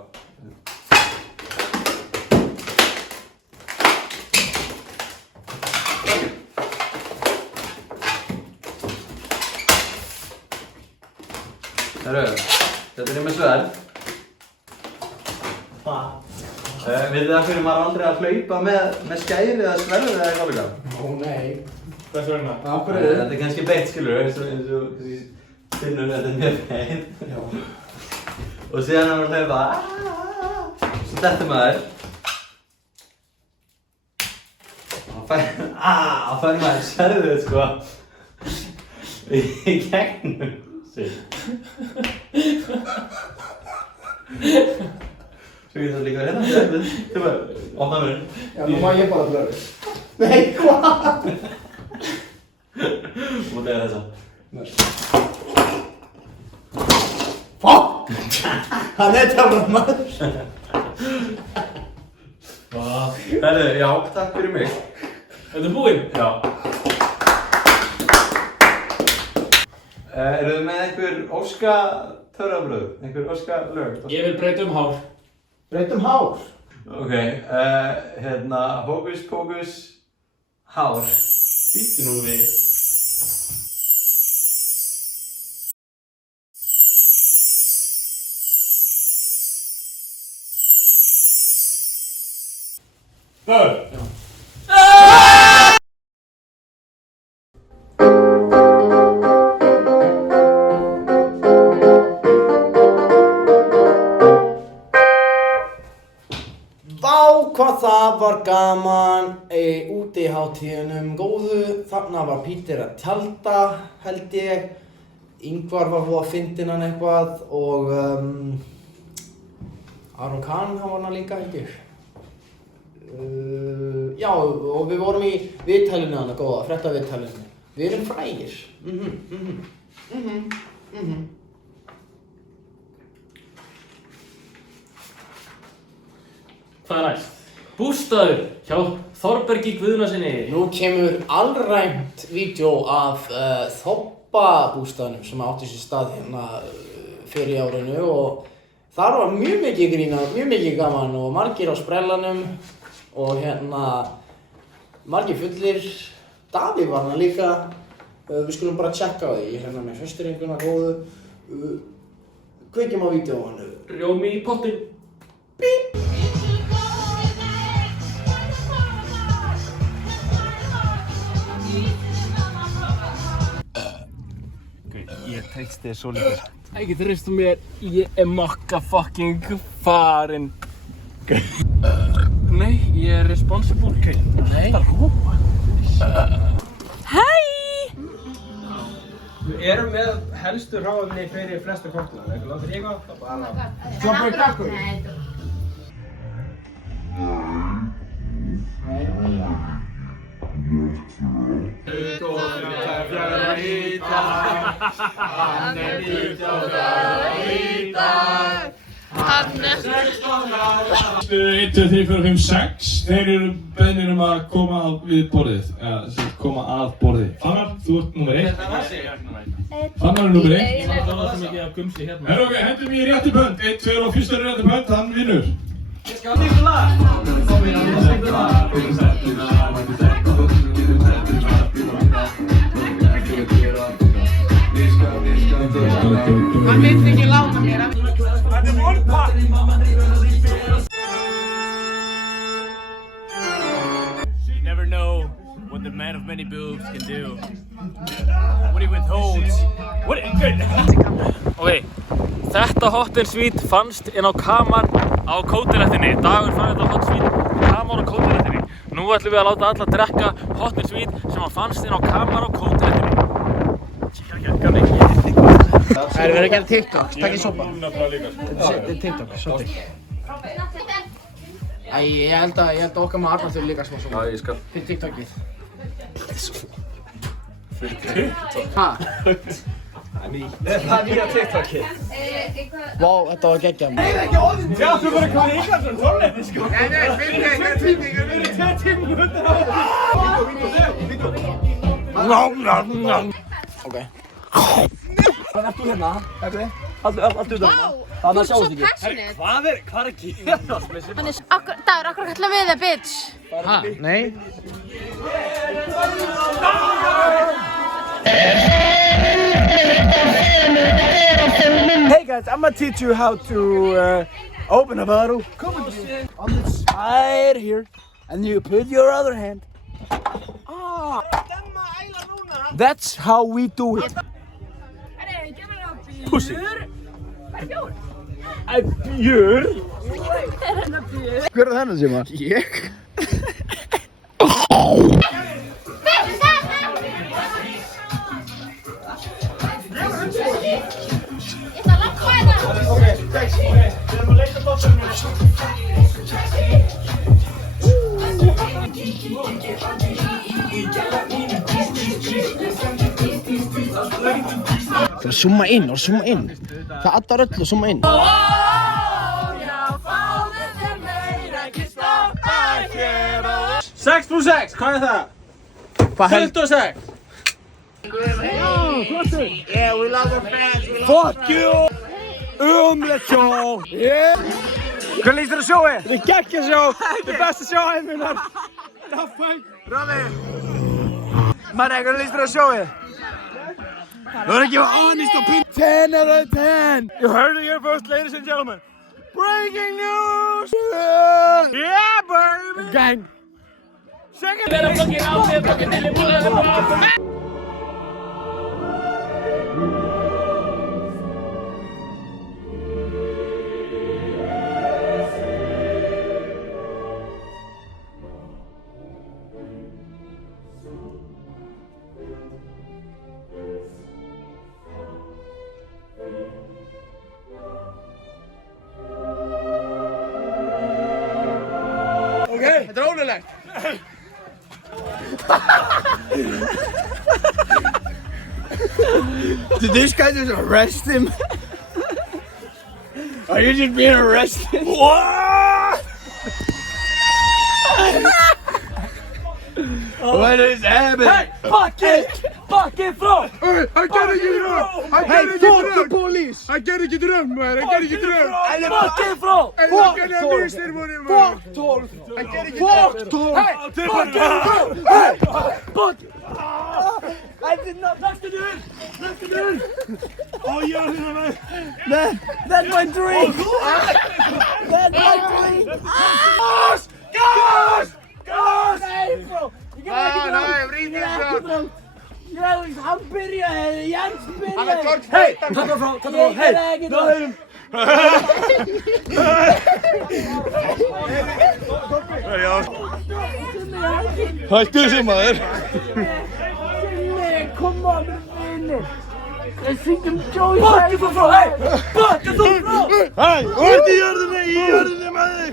Herru, þetta er með sverð. Vitið það fyrir maður aldrei að hlaupa með skæri eða sverð eða eitthvað líka? Ó nei. Hvers vegna? Af hverju? Þetta er kannski beitt, skilur, eins og finnur þetta er mjög beitt. Já. Og síðan er maður að hlaupa, svo dettur maður. Og fær maður sverðið, sko, í gegnum sig. Svo ég það líka hérna, sverðið, opna mér. Já, nú má ég bara pröfa. Nei, hvað? Þú mátt eiga þessa. Fuck! Hann er taflan maður. Herru, já, takk fyrir mig. Þetta er búinn? Já. Eru þið með einhver óska töfrabröð? Einhver óska lög? Ég vil breyta um hár. Breytum hár. Ok, hérna, hókus pókus hár. Býttu nú við. Hvað það var gaman úti í hátíðunum góðu. Þarna var Pítur að tjalda, held ég. Ingvar var búinn að fyndin hann eitthvað og Aron Kahn, hann var hann líka, held ég. Já, og við vorum í viðtalinu hana, góða, fréttaviðtalinu. Við erum frægir. Hvað er næst? Bústaður hjá Þorbergi Guðnasyni. Nú kemur alræmt vídeo af Þobbabústaðnum sem átti sér stað hérna fyrir í árinu og þar var mjög mikið grínað, mjög mikið gaman og margir á sprellanum og hérna margir fullir. Davíð var hana líka. Við skulum bara tjekka á því. Ég er hérna með fösturinguna góðu. Kveikjum á vídeóinu. Rjómi í pottinn. Ég tekst þér svo lítið. Ekki treystu mér, ég er mokka fucking farinn. Nei, ég er responsible. Nei. Það er hópa. Við erum með helstu hráefni fyrir flesta koktela. Það er ekki látið ríka, það bara... Klappa í kakku. Hannes 1, 2, 3, 4, 5, 6. Þeir eru beðnir að koma við borðið. Koma að borðið. Fannar, þú ert nummer 1. Fannar er nummer 1. Það var svo mikið af gumsi hérna. Ok, hendum í rétti pönd. 1, 2 og 1. rétti pönd, hann vinnur. Hann vill ekki láta mér. Þetta er volpapp! You never know what the man of many boobs can do. What he withholds. What it good. Ok, þetta hot and sweet fannst inn á kamar á kótilettinni. Dagur fann þetta hot sweet kamar á kótilettinni. Nú ætlum við að láta alla drekka hot and sweet sem hann fannst inn á kamar á kótilettinni. Það er verið að gera TikTok, takk í sopa. Þetta er TikTok, svolítið. Æ, ég held að okkar með Arnar þurfi líka smá sopa. Já, ég skal. Fyrir TikTokið. Fyrir TikTok? Ha? Það er nýja TikTokið. Vá, þetta var geggjað. Já, þú bara komið í ykkur svona tónleiti, sko. Nei, fyrir 2 tímur. Ok. Hvað ert þú hérna? Allt utan hérna. Þú ert svo passionate. Hvað er að gerast? Hannes, Dagur, akkur kallar við það bitch. Ha? Nei. Hey guys, I'm gonna teach you how to open a bottle. Come on the side here, and you put your other hand. That's how we do it. Pussy. Björn. Hver er þennan sem að? Ég. Það er að zooma inn og zooma inn. Það addar öllu að zooma inn. 6 + 6, hvað er það? 26. Yeah, we love our fans. Fuck you! Let's show! Yeah! Hvernig líst þér á sjóið? Þetta er geggjað sjó! Þetta er besta sjó heiminnar! Rafi! Marja, hvernig líst þér á sjóið? Þú verður ekki honest opinion! 10 out of 10! You heard it here first, ladies and gentlemen! Breaking news! Yeah, baby! Gang! Second! Þetta ótrúlegt. Did this guy just arrest him? Are you just being arrested? What? What is happening? Hey, fuck it from! Hey, I gotta get it up! Hey, fuck the police! I gotta get it up, man! I gotta get it up! Fuck it from! Hey, look at that minister money, man! Fuck Torf! I gotta get it up! Fuck Torf! Hey, fuck it from! Hey, fuck! I did not. Left it in! Left it in! Oh, yeah, man! That's my dream! That's my dream! Gas! Gas! Gas! Nej, bro! Ég get ekki bro! Nei, vríðið frá! Hann byrjaði, Jens byrjaði! Hann er George Hey! Floyd. Takk frá, hey! Náðum! Hættu þessu, maður! Kom on, vinnir! Við syngjum Joey Sæ! Bakka þú frá, hey! Bakka þú frá! Hey, þú ert í jörðinni, maður!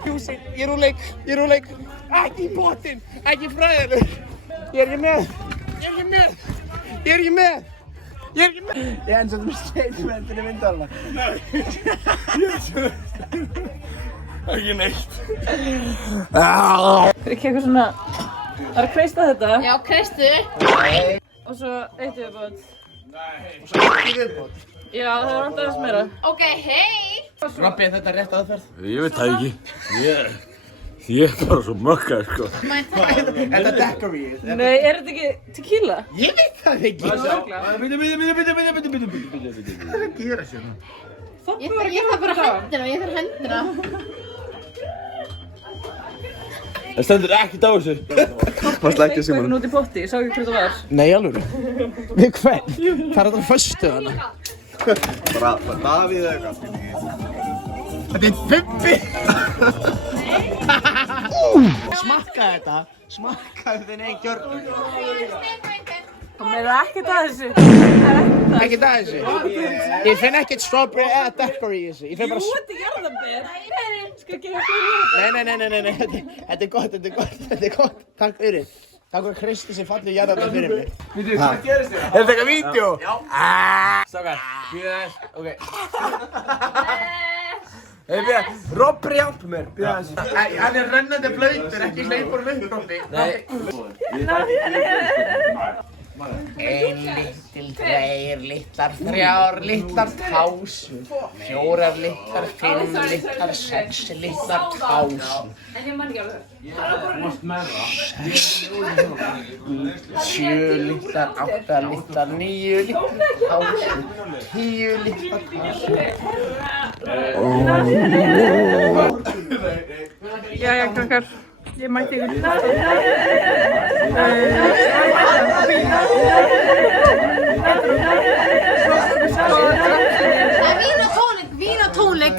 Júsi, ég er úr leik! Ekki í potinn, ekki fræðileg! Ég er ekki með! Jens, þetta er statement í myndarna. Ekki neitt. Er ekki eitthvað svona, það er að kreista þetta Já, kreistu. og svo eitt viðbót. Og svo ekki viðbót. Já, það er vantar aðeins meira. Ok, hei. Robby, er þetta rétt aðferð? Ég veit það ekki. Ég er bara svo mökkað, sko. Þetta daiquiri. Nei, er þetta ekki tequila? Ég veit það ekki. Bíddu. Hvað er að gera sér? Ég þarf bara hendina. Það stendur ekkert á þessu. Það sleikti sig út í potti, ég sá ekki hvað það var. Nei, alveg. Við hvern? Það er þetta föstu hana. Bara Davíð eða eitthvað. Þetta er Bubbi! Smakkaðu þetta. Smakkaðu þinn einn gjörn. Það meira ekkert að þessu. Ekkert að þessu. Ég finn ekkert strawberry eða daiquiri í þessu. Ég finn bara... Jú, þetta er jarðarber. Skal ekki hafa fyrir Nei. Þetta er gott. Takk fyrir. Takk fyrir Kristi sem fallið jarðarber fyrir mig. Hvað gerist þér? Er þetta eitthvað vídeo? Já. Strákar, býða þess. Ok. Robby, hjálp mér. Hann er rennandi blautur, ekki hleypur upp, Robby. Nei. Ein lítil, tveir litlar, þrjár litlar tásur, fjórar litlar, fimm litlar, sex litlar tásur. En ég man ekki alveg. Sjö litlar, átta litlar, 9 litlar tásur, 10 litlar tásur. Jæja, krakkar. Ég mætti ykkur. Vínatónleik.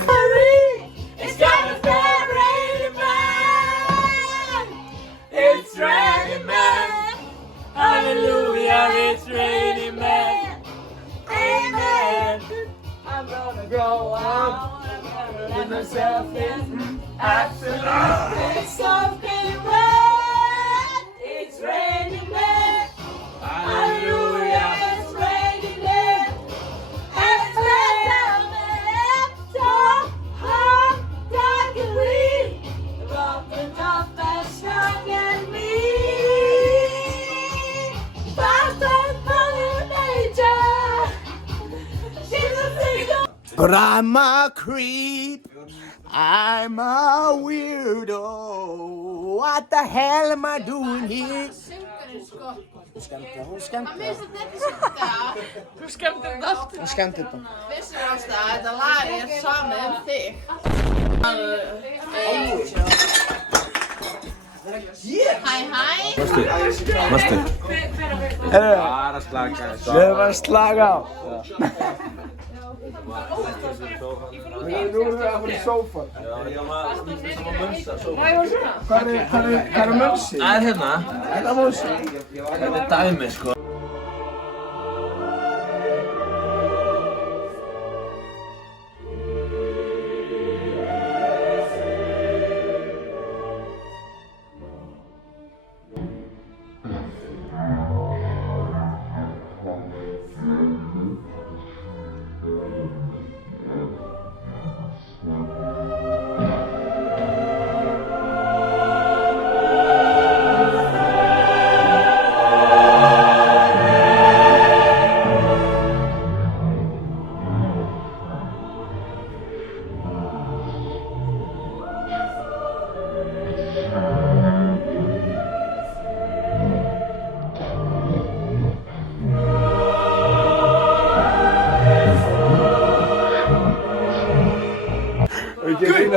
It's raining man. Hallelujah, it's raining man. Amen. I'm gonna grow up and let myself in. Absolutely something wet. It's raining man. Hallelujah, it's raining man. It's raining man. So hot, dark and weak. Rocking up and strong and mean. Fast and falling nature. She's a single. But I'm a creep. I'm a weirdo. What the hell am I doing here? Hún skemmti Mér finnst þetta ekki skemmta. Þú skemmtir þetta allt. Hún skemmti þetta. Vissir ástæða að þetta lag er samið þig. Hæ. Mastu. Bara slaka þess. Við erum að slaka á. Nú erum við að fara í sófa. Hvað er mönsi? Það er hérna. Þetta er mönsi. Þetta er dæmi, sko.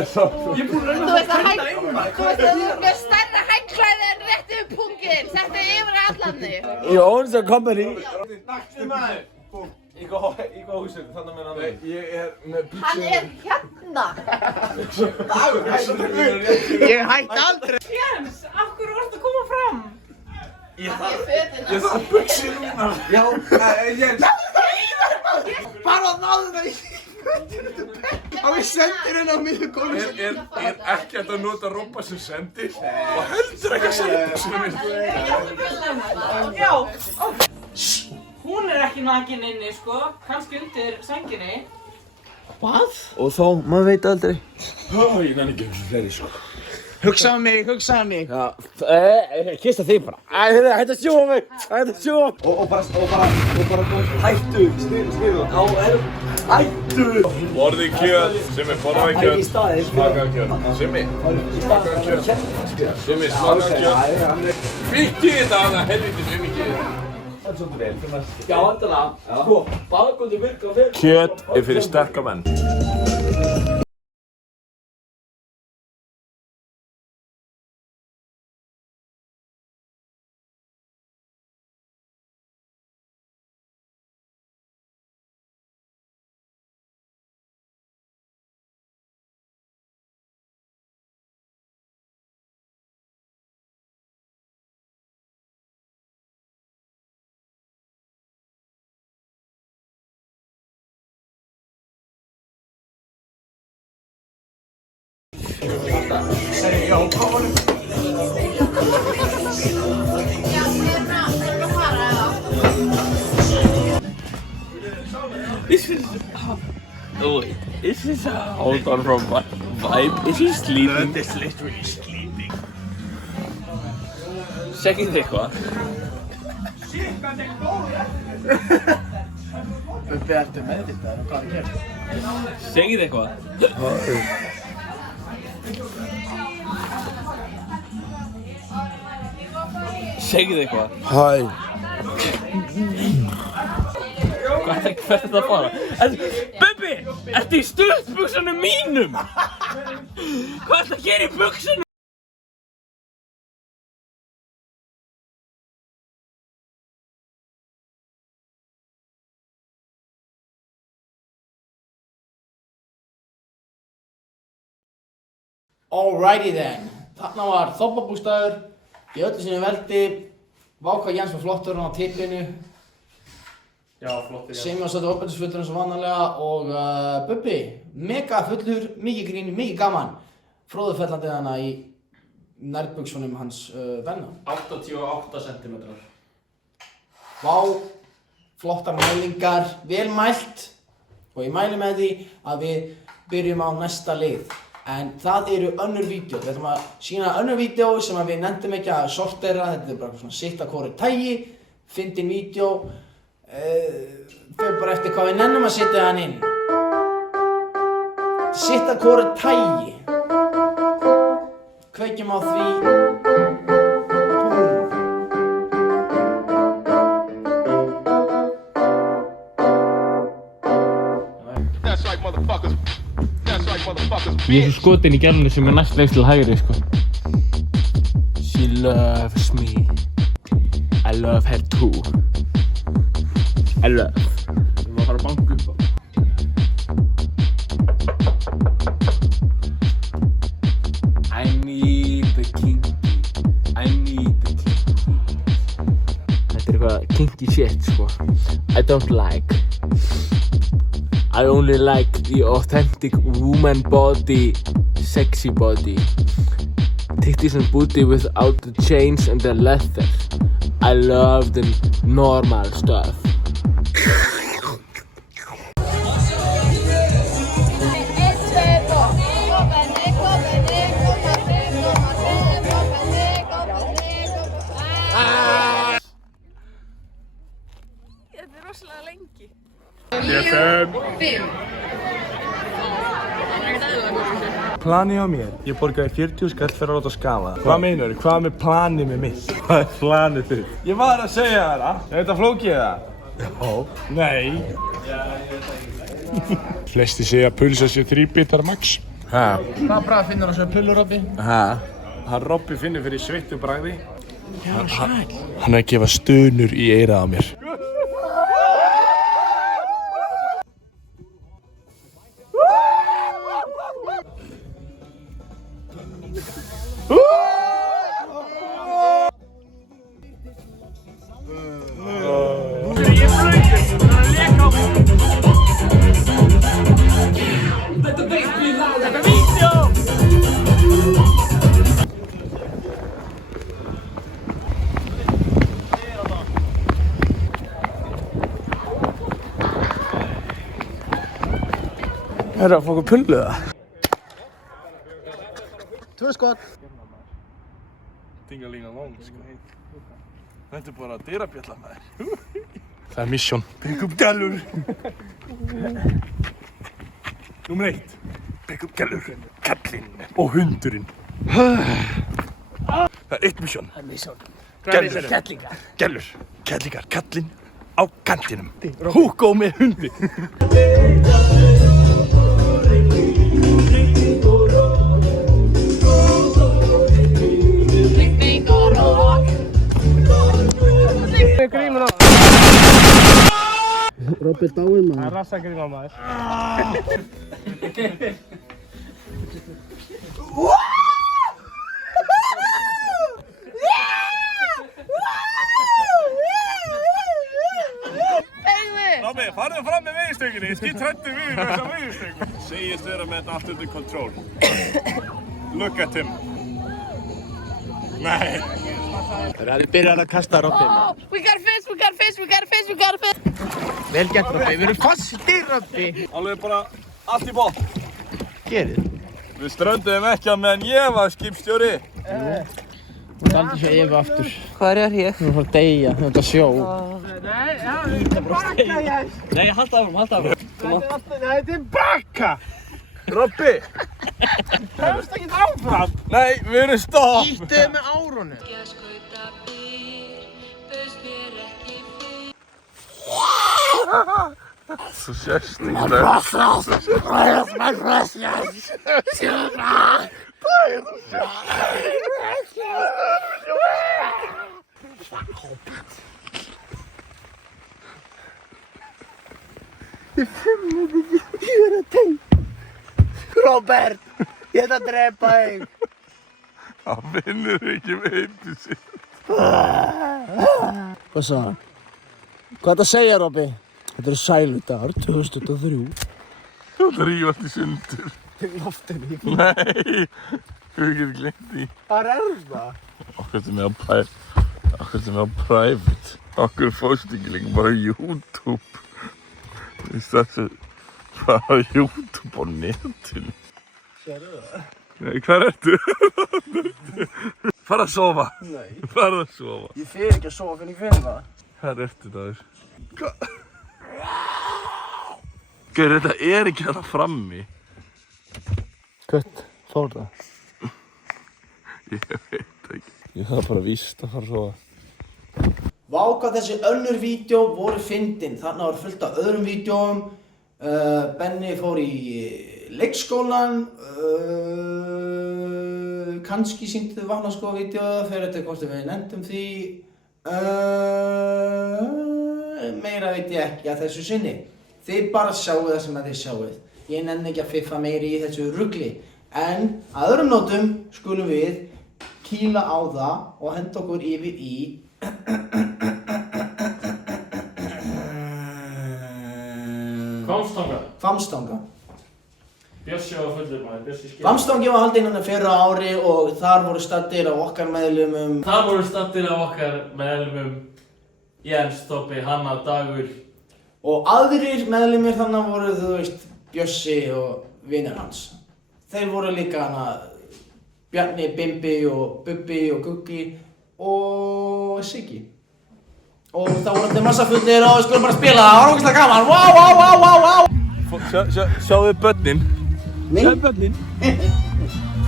er samt. Þú veist að þú ert með stærra hægklæði en rétt yfir punginn. Þetta yfir allanni. He owns a company. Næstu maður. Í hvað húsið, þannig með hann? Ég er með bíl. Hann er hérna. Ég hætti aldrei. Jens, af hverju varstu að koma fram? Ég þarf buxi núna. Já, Jens. Bara náðu það í skutinu. Og við sendir henni á miðju gólu. Er ekki hægt að nota rópa sem sendir? Og heldur ekki að senda buxinu mín. Já. Hún er ekki nakin inni, sko. Kannski undir sænginni. Hvað? Og þó, maður veit aldrei. Ég kann ekki hugsa fleiri, sko. Hugsaðu mig. Já, kista þig bara. Hættu að sjúga mig. Og bara hættu, stýrðu. Hættu. Borðið kjöt, Simmi, borðið kjöt. Smaka kjöt. Simmi, smaka kjöt. Simmi, smaka kjöt. Fikki þetta hana, helviti mikið. Já, endilega. Sko, baðgóti virka vel. Kjöt er fyrir sterka menn. Is this a hold on from Vibe? Is he sleeping? This is literally sleeping. Segið þið eitthvað? Bubbi, ertu meðvitaður um hvað það gerir? Segið þið eitthvað? Segið þið eitthvað? Hæ. Hvert er þetta að fara? Bubbi! Ertu í stuttbuxunum mínum? Hvað ertu að gera í buxunum? Alrighty then. Þarna var þoppabústaður í öllu sinni veldi. Vá hvað Jens var flottur hann á tippinu. Já, flottur. Sem var svolítið ofbeldisfullur eins og vanalega og Bubbi, mega fullur, mikið grín, mikið gaman. Fróðufellandi hana í nærbuxunum hans venna. 88 cm. Vá, flottar mælingar, vel mælt og ég mæli með því að við byrjum á næsta lið. En það eru önnur vídeó. Við ætlum að sína önnur vídeó sem við nefndum ekki að sortera. Þetta er bara svona sitt að hvoru tægi, fyndin vídeó. Fyrir bara eftir hvað við nennum að setja hann inn. Sitt að hvoru tægi. Kveikjum á því. Ég er svo skotin í gælunni sem er næst lengst til hægri, sko. She loves me. I love her too. I love. Við erum að fara að banka upp á. I need the kinky. I need the kinky. Þetta er eitthvað kinky shit, sko. I don't like. I only like the authentic woman body, sexy body. Titties and booty without the chains and the leather. I love the normal stuff. Þetta er rosalega lengi. 5. Planið á mér. Ég borgaði 40 skall fyrir að láta skafa það. Hvað meinarðu? Hvað með planið með mitt? Hvað er planið þitt? Ég var að segja það. Er þetta flókið það? Já. Nei. Flesti segja að pulsa sér 3 bitar max. Ha? Hvað bragð finnur þessu pullu, Robby? Ha? Hann Robby finnur fyrir sveittu bragði. Hann er að gefa stunur í eyrað á mér. Er það að fá okkur pullu það? 2 skot. Dingalingalong, sko. Þetta er bara dyrabjalla maður. Það er mission. Pick up gælur. Númer 1. Pick up gælur. Kallinn og hundurinn. Það er 1 mission. Það er mission. Gælur. Kettlingar. Gælur. Kettlingar. Kallinn á kantinum. Hugo með hundi. Grímur á. Robby dáinn maður. Það er rassagrím á maður. Robby, farðu fram með veiðstöngina, ég skýt hræddur við þessa veiðstöng. Segist vera með þetta allt undir kontról. Look at him. Nei. Það er byrjað að kasta Robby. We got a fish, we got a fish, we got a fish, we got a fish. Vel gert Robby, við erum fastir Robby. Alveg bara allt í botn. Gerið. Við strönduðum ekki á meðan ég var skipstjóri. Þú ert aldrei svo yfir aftur. Hvað er ég? Þú ert að deyja, þú ert að sjó. Nei, halda áfram, halda áfram. Það er tilbaka! Robby! Það er ekki áfram! Nei, við erum stopp! Íttu með árunum. Svo sérst ekki það. Ég finnur ekki, ég er að deyja. Robert, ég ætla að drepa þig. Það finnur ekki með heimti sitt. Hvað sagði hann? Hvað er þetta að segja, Robby? Þetta eru sæludagar 2003. Þú ætla að rífast í sundur. Til loftinu. Nei, við getum glemt því. Hvað er það? Okkur sem er á private. Okkur fórst ekki lengur bara YouTube. Í þessu bara YouTube á netinu. Sérðu það? Nei, hvað ertu? Fara að sofa. Nei. Fara að sofa. Ég fer ekki að sofa fyrir ég finn það. Hvað ertu það? Hvað? Gauður, þetta er ekki þarna frammi. Hvert fór það? Ég veit ekki. Ég þarf bara víst að fara að sofa. Vá hvað þessi önnur vídeo voru fyndin. Þarna var fullt af öðrum vídeóum. Benni fór í leikskólan. Kannski sýndi þau vatnaskóla-vídeóða fyrir þetta hvort við nefndum því. Meira veit ég ekki að þessu sinni. Þið bara sjáu það sem þið sjáuð. Ég nenni ekki að fiffa meiri í þessu rugli. En að öðrum nótum skulum við kýla á það og henda okkur yfir í Hvammstanga. Bjössi var fullur maður, Bjössi skil. Hvammstangi var haldinn hérna fyrra ári og þar voru staddir af okkar meðlumum. Þar voru staddir af okkar meðlumum Jens, Tobbi, Hanna, Dagur. Og aðrir meðlumir þannig voru, þú veist, Bjössi og vinir hans. Þeir voru líka hana Bjarni, Bimbi og Bubbi og Guggi og Siggi. Og það voru allir massa fullir og við skulum bara spila það, það var ógeðslega gaman, vá! Sjáðu börnin. Nei. Sjáðu börnin.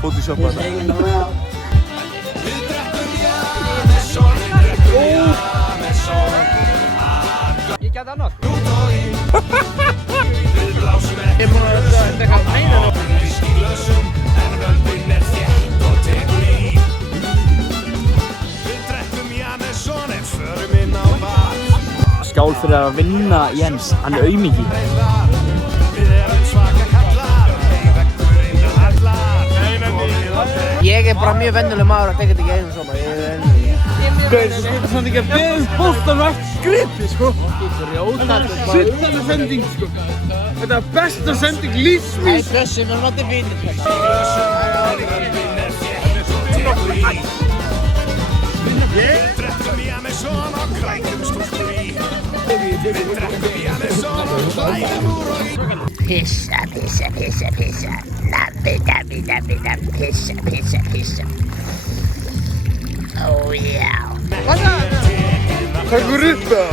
Photoshoppa það. Ég gæti annað. Ég er búinn að þetta eitthvað meina nú. skál fyrir að vinna Jens, hann er aumingi. Ég er bara mjög venjuleg maður að tekja þetta ekki einu svona. Gauð, þú getur samt ekki að beðast boltan og eftir skrifti, sko. Sittandi sending, sko. Þetta er besta sending lífsmís. Æ, Bjössi, mér mátti vinir. Pissa, pissa, pissa, pissa. Nabbi, dabbi, dabbi, dabbi. Pissa, pissa, pissa. Oh yeah. Hvað það? Takkur upp það.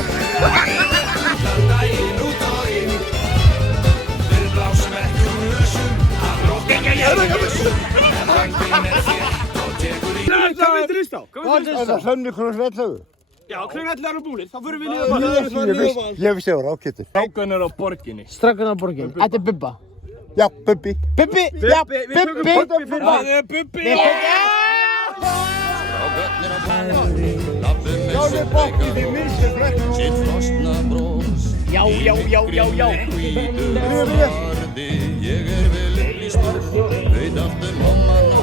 Hvað veitir þýst á? Það er Sönni Kross Vellahu. Já, klukkan 11 eru búnir, þá förum við niður bara. Ég vissi það var ágættur. Strákan er á borginni. Strákan á borginni. Þetta er Bubba. Já, Bubbi. Bubbi, já, Bubbi. Það er Bubbi. Sjáðu bókið því minnstu frekkur. Já, já, já, já, já. Ég er vel upplýstur, veit allt hommana.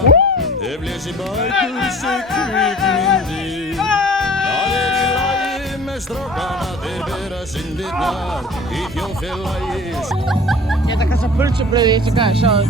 Hef lesið bækur, séð kvikmyndir. Það er í lagi með strákana, þeir bera syndirnar í þjóðfélagi. Ég ætla að kasta pulsubrauði í þessu gæði, sjáðu.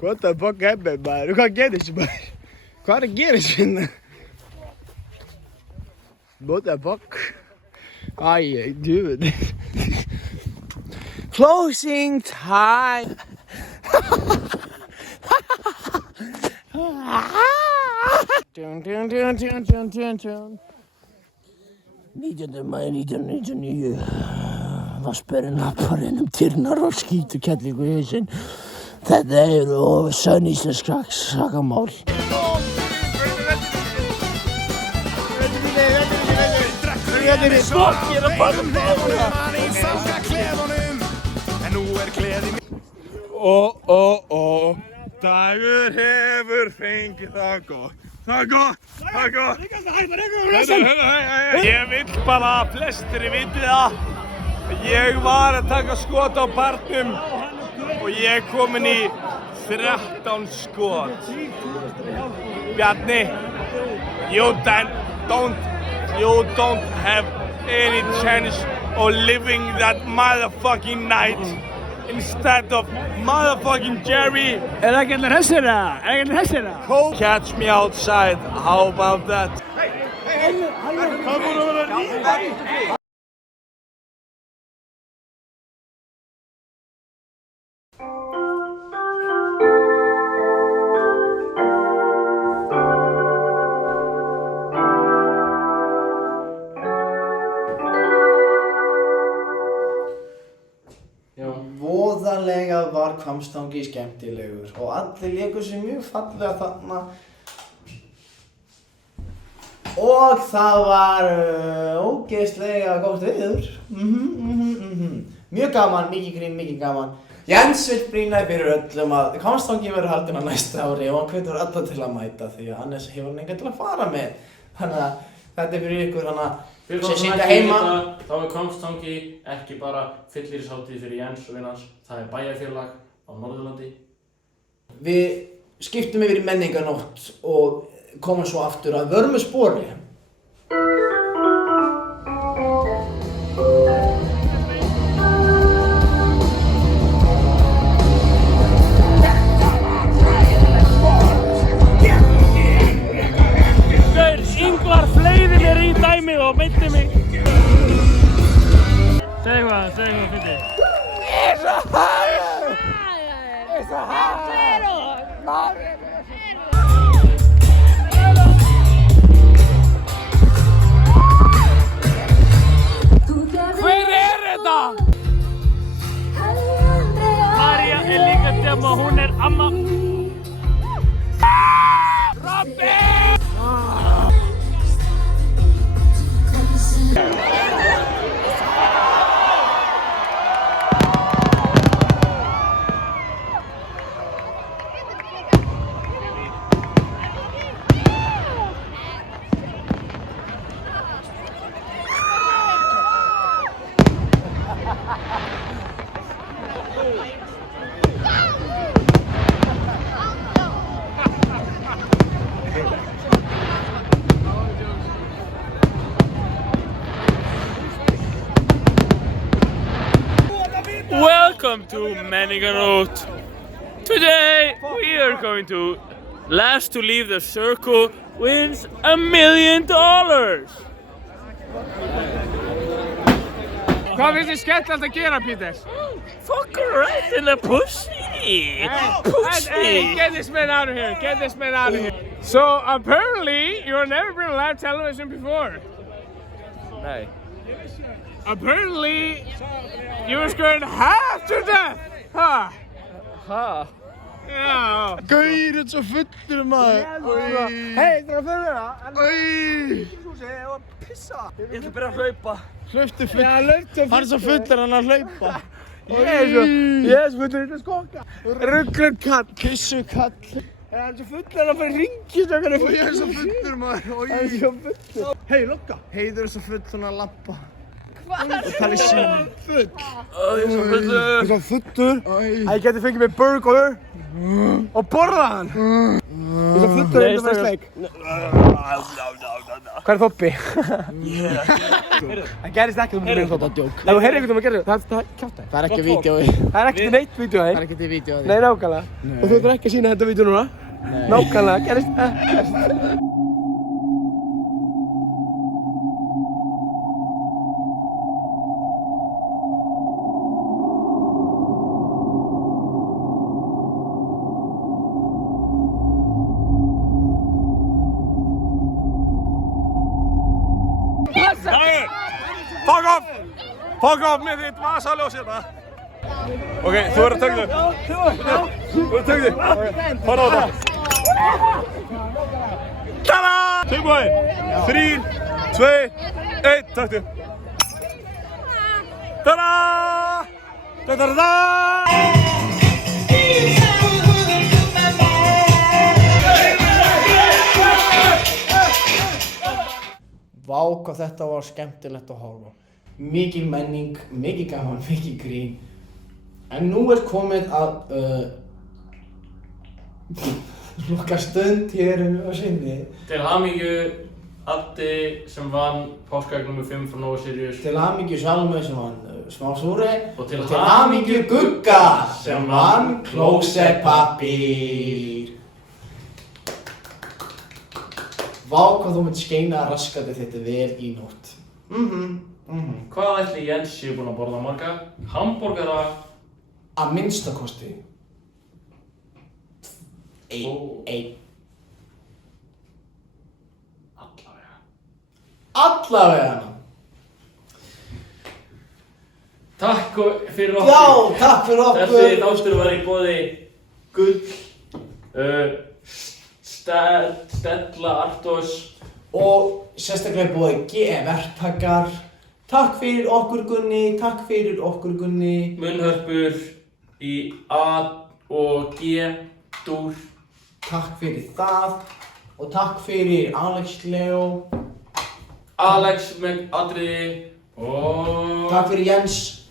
Hvað það baka hefði maður? Hvað gerðist maður? Hvað er að gerist hérna? What the fuck? Æ, djúvöld. Closing time. 19. maí 1999 Vassberinn lapparinn tyrnar og skýtur kellingu í hausinn. Þetta eru sönn íslensk sakamál. Dagur hefur fengið það gott. Það er gott, það er gott. Ég vill bara að flestir viti það. Ég var að taka skot á barnum og ég er komin í 13 skot. Bjarni, you don't have any chance of living that motherfucking night instead of motherfucking Jerry. Er það ekki allir hressir það? Catch me outside, how about that? Voðalega var Hvammstangi skemmtilegur og allir léku sér mjög fallega þarna og það var ógeðslega gott veður. Mjög gaman, mikið grín, mikið gaman. Jens vill brýna fyrir öllum að Hvammstangi verður haldinn á næsta ári og hann hvetur alla til að mæta því að annars hefur hann engan til að fara með. Þannig að þetta er fyrir ykkur sem sitja heima. Þá er Hvammstangi ekki bara fylliríshátíð fyrir Jens og vinans, það er bæjarfélag á Norðurlandi. Við skiptum yfir í menningarnótt og komum svo aftur að Vörmuspori. Ingvar fleygði mér í dæmið og meinti mig. Segðu hvað fyndi. It's a higher! It's a higher! Hver er þetta? María er líka dema, hún er amma. Welcome to Menningarnótt. Today we are going to last to leave the circle wins $1 million. Hvað finnst þið skemmtilegt að gera, Peter? Fuck right in the pussy. Pussy. Get this man out of here. Get this man out of here. So apparently you've never been on live television before. Nei. Apparently you were scared half to death. Ha? Ha? Já. Gaur, þetta er svo fullur maður. Hei, það er að fyrir það. Ég ætla að byrja að hlaupa. Hlauptu full. Já, hlauptu full. Hann er svo fullur hann að hlaupa. Ég er svo fullur þetta skokka. Rugglan kall. Pissu kall. Hann er svo fullur hann að fara í ringistökkunni. Ég er svo fullur maður. Hann er svo fullur. Hei, Lokka. Heiður er svo full hann að lappa. Hvað er Og tala í símann. Full. Ég er svo fullur. Ég er svo fullur að ég geti fengið mér burger og borða hann. Ég er svo fullur að enda fyrir sleik. Hvað er Þoppi? Það gerist ekki, þú myndir meina Þoppi. Ef þú heyrir eitthvað um að gera það, það er kjátt. Það er ekki vídeói. Það er ekkert neitt vídeói. Það er ekki til vídeói. Nei, nákvæmlega. Og þú ætlar ekki að sína þetta vídeó núna? Nei. Nákvæmlega, gerist ekkert. Fuck off með þitt vasaljós hérna. Ok, þú verður að taka þau. Þú verður að taka þau. Fara á þetta. Tada! Tilbúin. 3, 2, 1, taktu. Tada! Da-da-da-da! Vá, hvað þetta var skemmtilegt að horfa. Mikil menning, mikil gaman, mikil grín. En nú er komið að loka stund hér á sinni. Til hamingju Addi sem vann páskaegg nr. 5 frá Nova Sirius. Til hamingju Salome sem vann smá súri. Og til hamingju Gugga sem vann klósettpappír. Vá, hvað þú myndir skeina raskandi þetta vel í nótt. Hvað ætli Jens sé búinn að borða marga? Hamborgara? Að minnstakosti. Einn. Allavega. Takk fyrir okkur. Já, takk fyrir okkur. Þessi þáttur var í boði Gull, Stella Artos og sérstaklega búið G-verktakar. Takk fyrir okkur Gunni, takk fyrir okkur Gunni. Munnhörpur í A og G-dúr. Takk fyrir það og takk fyrir Alex Leo. Alex með atriði og... Takk fyrir Jens,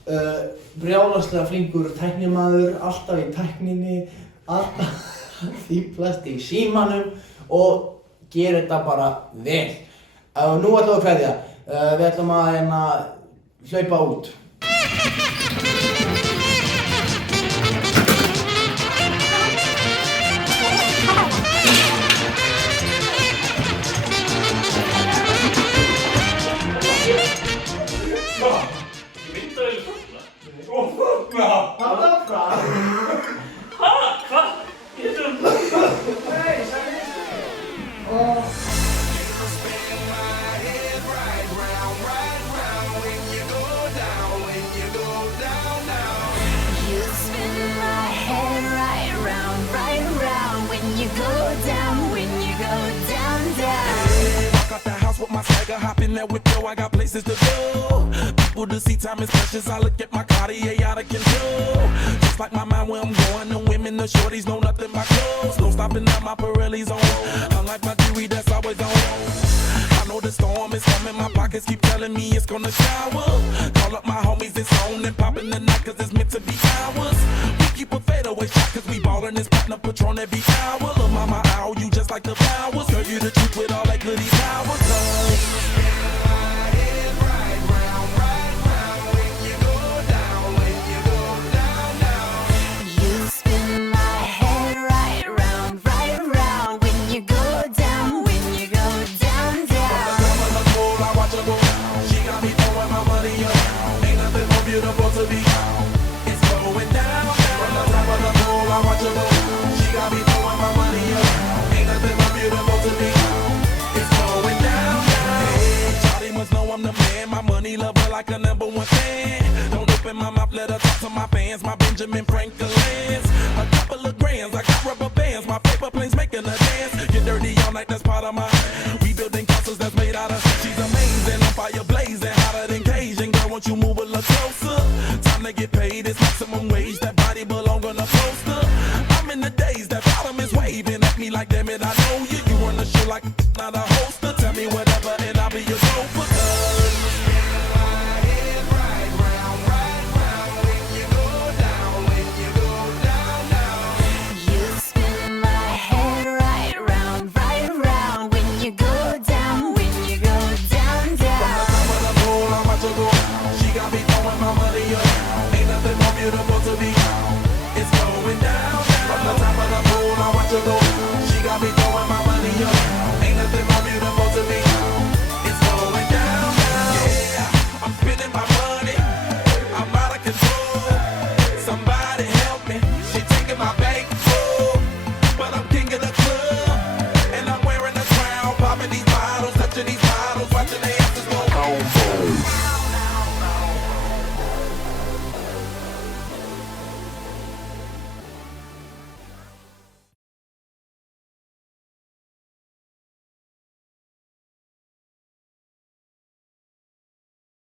brjálæslega flinkur tæknimaður, alltaf í tækninni, alltaf fíblast í símanum og gerir þetta bara vel. Nú ætlum við að kveðja. Við ætlum að hlaupa út. Hop in that whip, yo, I got places to go. People to see, time is precious. I look at my Cartier out of control. Just like my mind where I'm going. The women, the shorties know nothing but clothes. No stopping at my Pirelli's on. Unlike my jewelry that's always on. I know the storm is coming. My pockets keep telling me it's gonna shower. Call up my homies, it's on and popping the night cause it's meant to be ours. We keep a fadeaway shot cause we ballin' this platinum Patron every hour. Lil' mama, ow, you just like the flowers. Girl, you the truth with all that goody powers. like a #1 fan. Don't open my mouth, let her talk to my fans. My Benjamin Franklin's, a couple of grands. I got rubber bands, my paper planes making a dance. Get dirty all night, that's part of my. We building castles that's made out of.